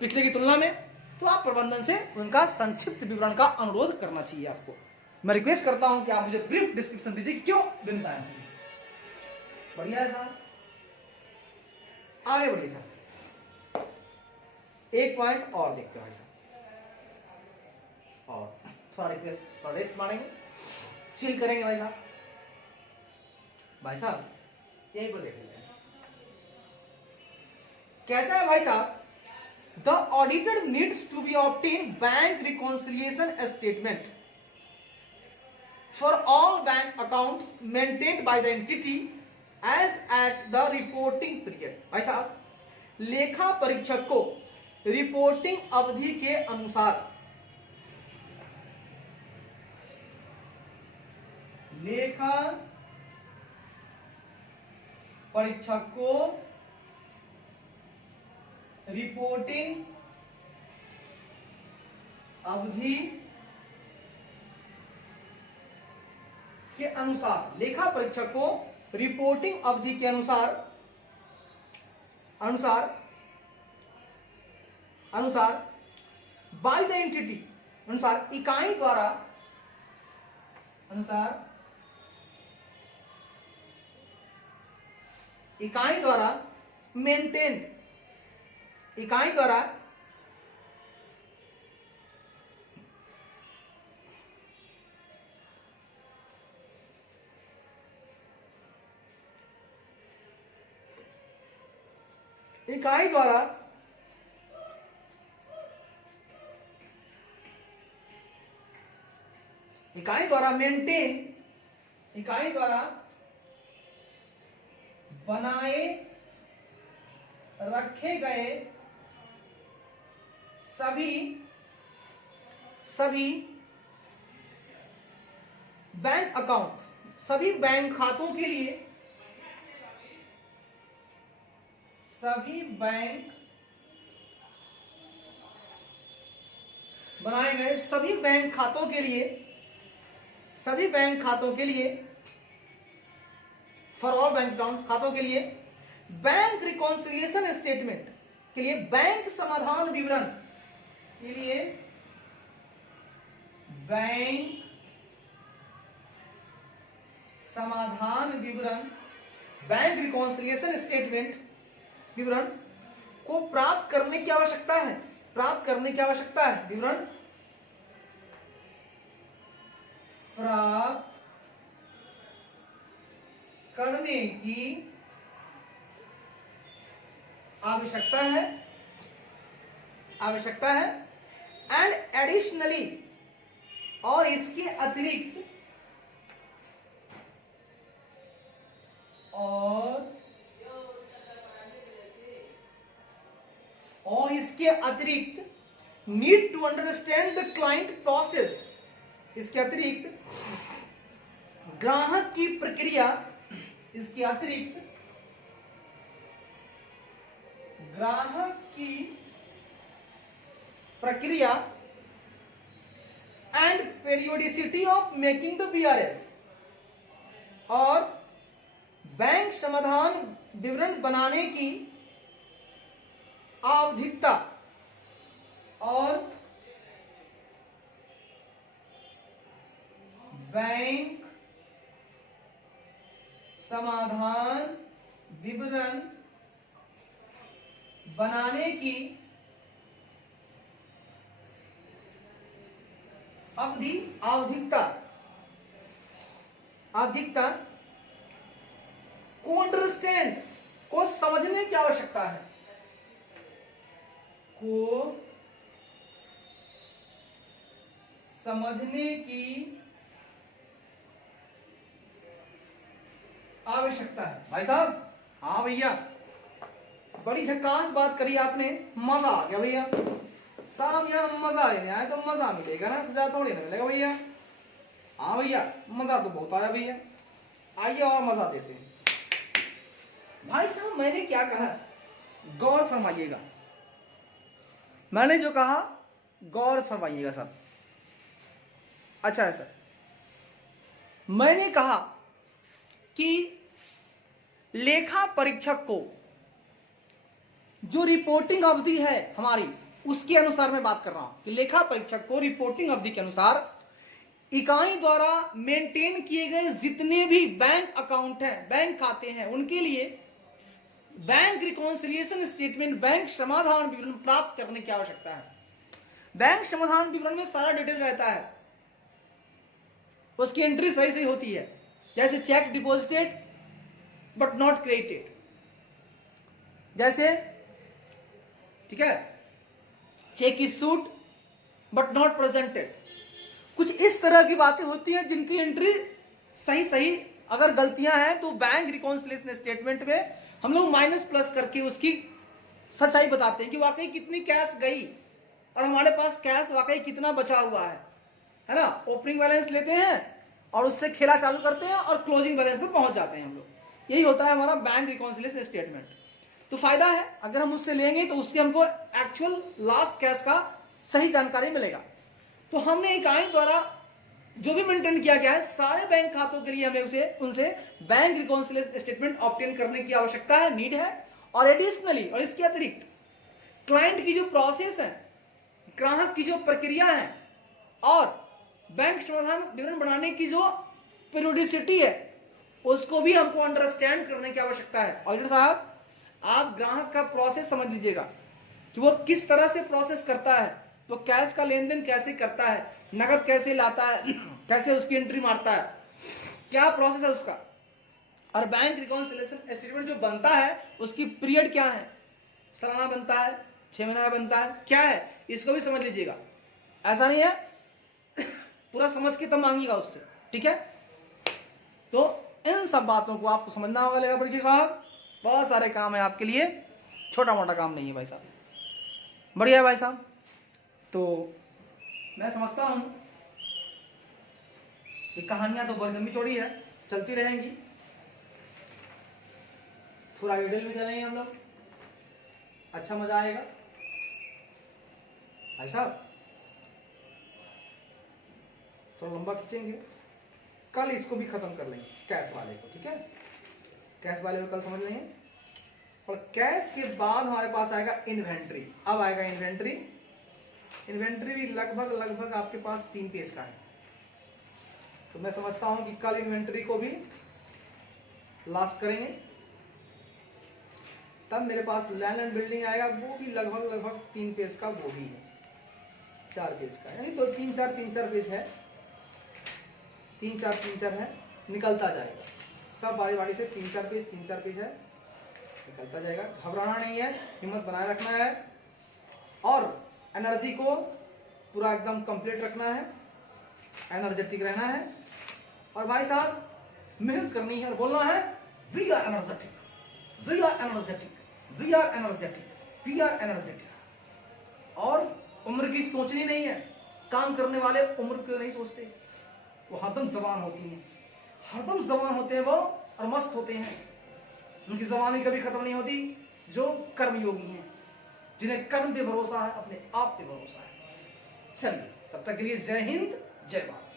पिछले की तुलना में, तो आप प्रबंधन से उनका संक्षिप्त विवरण का अनुरोध करना चाहिए आपको। मैं रिक्वेस्ट करता हूं कि आप मुझे ब्रीफ डिस्क्रिप्शन दीजिए कि क्यों भिन्नताएं होंगी। बढ़िया है साहब, आगे बढ़िए साहब, एक पॉइंट और देखते हैं भाई साहब, और थोड़ा रिक्वेस्ट थोड़ा रेस्ट मारेंगे, चिल करेंगे भाई साहब। भाई साहब यहीं पर देख लेते हैं, कहता है भाई साहब, the auditor needs to be obtain bank reconciliation statement for all bank accounts maintained by the entity as at the reporting period। भाई साहब, लेखा परीक्षक को रिपोर्टिंग अवधि के अनुसार लेखा परीक्षक को रिपोर्टिंग अवधि के अनुसार, लेखा परीक्षक को रिपोर्टिंग अवधि के अनुसार बाय द एंटिटी, अनुसार इकाई द्वारा, मेंटेन, इकाई द्वारा बनाए रखे गए सभी बैंक अकाउंट, सभी बैंक खातों के लिए, सभी बैंक बनाए गए सभी बैंक खातों के लिए फॉर ऑल बैंक अकाउंट, खातों के लिए बैंक रिकॉन्सिलिएशन स्टेटमेंट के लिए, बैंक समाधान विवरण के लिए, बैंक समाधान विवरण, बैंक रिकॉन्सिलिएशन स्टेटमेंट विवरण को प्राप्त करने की आवश्यकता है, विवरण प्राप्त करने की आवश्यकता है एंड एडिशनली, और इसके अतिरिक्त need to understand the client process, इसके अतिरिक्त ग्राहक की प्रक्रिया, and periodicity of making the BRS, और बैंक समाधान विवरण बनाने की आवधिकता, और बैंक समाधान विवरण बनाने की आवधिकता को अंडरस्टैंड, को समझने की आवश्यकता है, भाई साहब। हाँ भैया, बड़ी झकास बात करी आपने, मजा आ गया भैया साहब, यहाँ मजा लेने आए तो मजा मिलेगा ना, सजा थोड़ी ना मिलेगा भैया। हाँ भैया, मजा तो बहुत आया भैया, आइए और मजा देते हैं। भाई साहब मैंने क्या कहा, गौर फरमाइएगा, मैंने जो कहा गौर फरमाइएगा साहब। अच्छा है सर, मैंने कहा कि लेखा परीक्षक को जो रिपोर्टिंग अवधि है हमारी, उसके अनुसार मैं बात कर रहा हूं कि लेखा परीक्षक को रिपोर्टिंग अवधि के अनुसार इकाई द्वारा मेंटेन किए गए जितने भी बैंक अकाउंट हैं, बैंक खाते हैं, उनके लिए बैंक रिकॉन्सिलिएशन स्टेटमेंट, बैंक समाधान विवरण प्राप्त करने की आवश्यकता है। बैंक समाधान विवरण में सारा डिटेल रहता है, उसकी एंट्री सही सही होती है, जैसे check deposited but not credited, जैसे ठीक है, check issued but not presented, कुछ इस तरह की बातें होती हैं जिनकी एंट्री सही सही, अगर गलतियां हैं तो बैंक रिकॉन्सिलिएशन स्टेटमेंट में हम लोग माइनस प्लस करके उसकी सच्चाई बताते हैं कि वाकई कितनी कैश गई और हमारे पास कैश वाकई कितना बचा हुआ है ना। ओपनिंग बैलेंस लेते हैं और उससे खेला चालू करते हैं और क्लोजिंग बैलेंस पे पहुंच जाते हैं हम लोग, यही होता है हमारा बैंक रिकॉन्सिलिएशन स्टेटमेंट। तो फायदा है अगर हम उससे लेंगे तो उससे हमको एक्चुअल लास्ट कैश का सही जानकारी मिलेगा। तो हमने इकाई द्वारा जो भी मेंटेन किया गया है सारे बैंक खातों के लिए हमें उनसे बैंक रिकॉन्सिलिएशन स्टेटमेंट ऑब्टेन करने की आवश्यकता है, नीड है। और एडिशनली, और इसके अतिरिक्त क्लाइंट की जो प्रोसेस है, ग्राहक की जो प्रक्रिया है और बैंक समाधान विवरण बनाने की जो पीरियोडिसिटी है उसको भी हमको अंडरस्टैंड करने की आवश्यकता है। ऑडिटर साहब, आप ग्राहक का प्रोसेस समझ लीजिएगा कि वो किस तरह से प्रोसेस करता है, वो कैश का लेन देन कैसे करता है, नगद कैसे लाता है, कैसे उसकी एंट्री मारता है, क्या प्रोसेस है उसका। और बैंक रिकॉन्सिलिएशन स्टेटमेंट जो बनता है उसकी पीरियड क्या है, सालाना बनता है, 6 महीना बनता है, क्या है, इसको भी समझ लीजिएगा। ऐसा नहीं है पूरा समझ के तब मांगिएगा उससे, ठीक है। तो इन सब बातों को आपको समझना होगा लेखा परीक्षक साहब, बहुत सारे काम है आपके लिए, छोटा मोटा काम नहीं है भाई साहब, बढ़िया है भाई साहब। तो मैं समझता हूं ये कहानियां तो बहुत लंबी चौड़ी है, चलती रहेंगी, थोड़ा डिटेल में चलेंगे हम लोग, अच्छा मजा आएगा भाई साहब। थोड़ा लंबा खींचेंगे, कल इसको भी खत्म कर लेंगे कैश वाले को, ठीक है। कैश वाले को कल समझ लेंगे। और कैश के बाद हमारे पास आएगा इन्वेंट्री। अब आएगा इन्वेंट्री। इन्वेंट्री भी लगभग आपके पास 3 पेज का है। तो मैं समझता हूं कि कल इन्वेंट्री को भी लास्ट करेंगे। तब मेरे पास लैंड एंड बिल्डिंग आएगा, वो भी लगभग 3 पेज का, वो भी है 4 पेज का, यानी तो 3-4 पेज है, 3-4 है, निकलता जाएगा सब बारी से। 3-4 पेज है, निकलता जाएगा। घबराना नहीं है, हिम्मत बनाए रखना है और एनर्जी को पूरा एकदम कंप्लीट रखना है, एनर्जेटिक रहना है। और भाई साहब मेहनत करनी है और बोलना है we are energetic, we are energetic, we are energetic, we are energetic. और उम्र की सोचनी नहीं है, काम करने वाले उम्र को नहीं सोचते, वो हरदम जवान होती हैं, हरदम जवान होते हैं वो और मस्त होते हैं, उनकी जवानी कभी खत्म नहीं होती। जो कर्मयोगी हैं, जिन्हें कर्म पे भरोसा है, अपने आप पे भरोसा है। चलिए तब तक के लिए जय हिंद, जय भारत।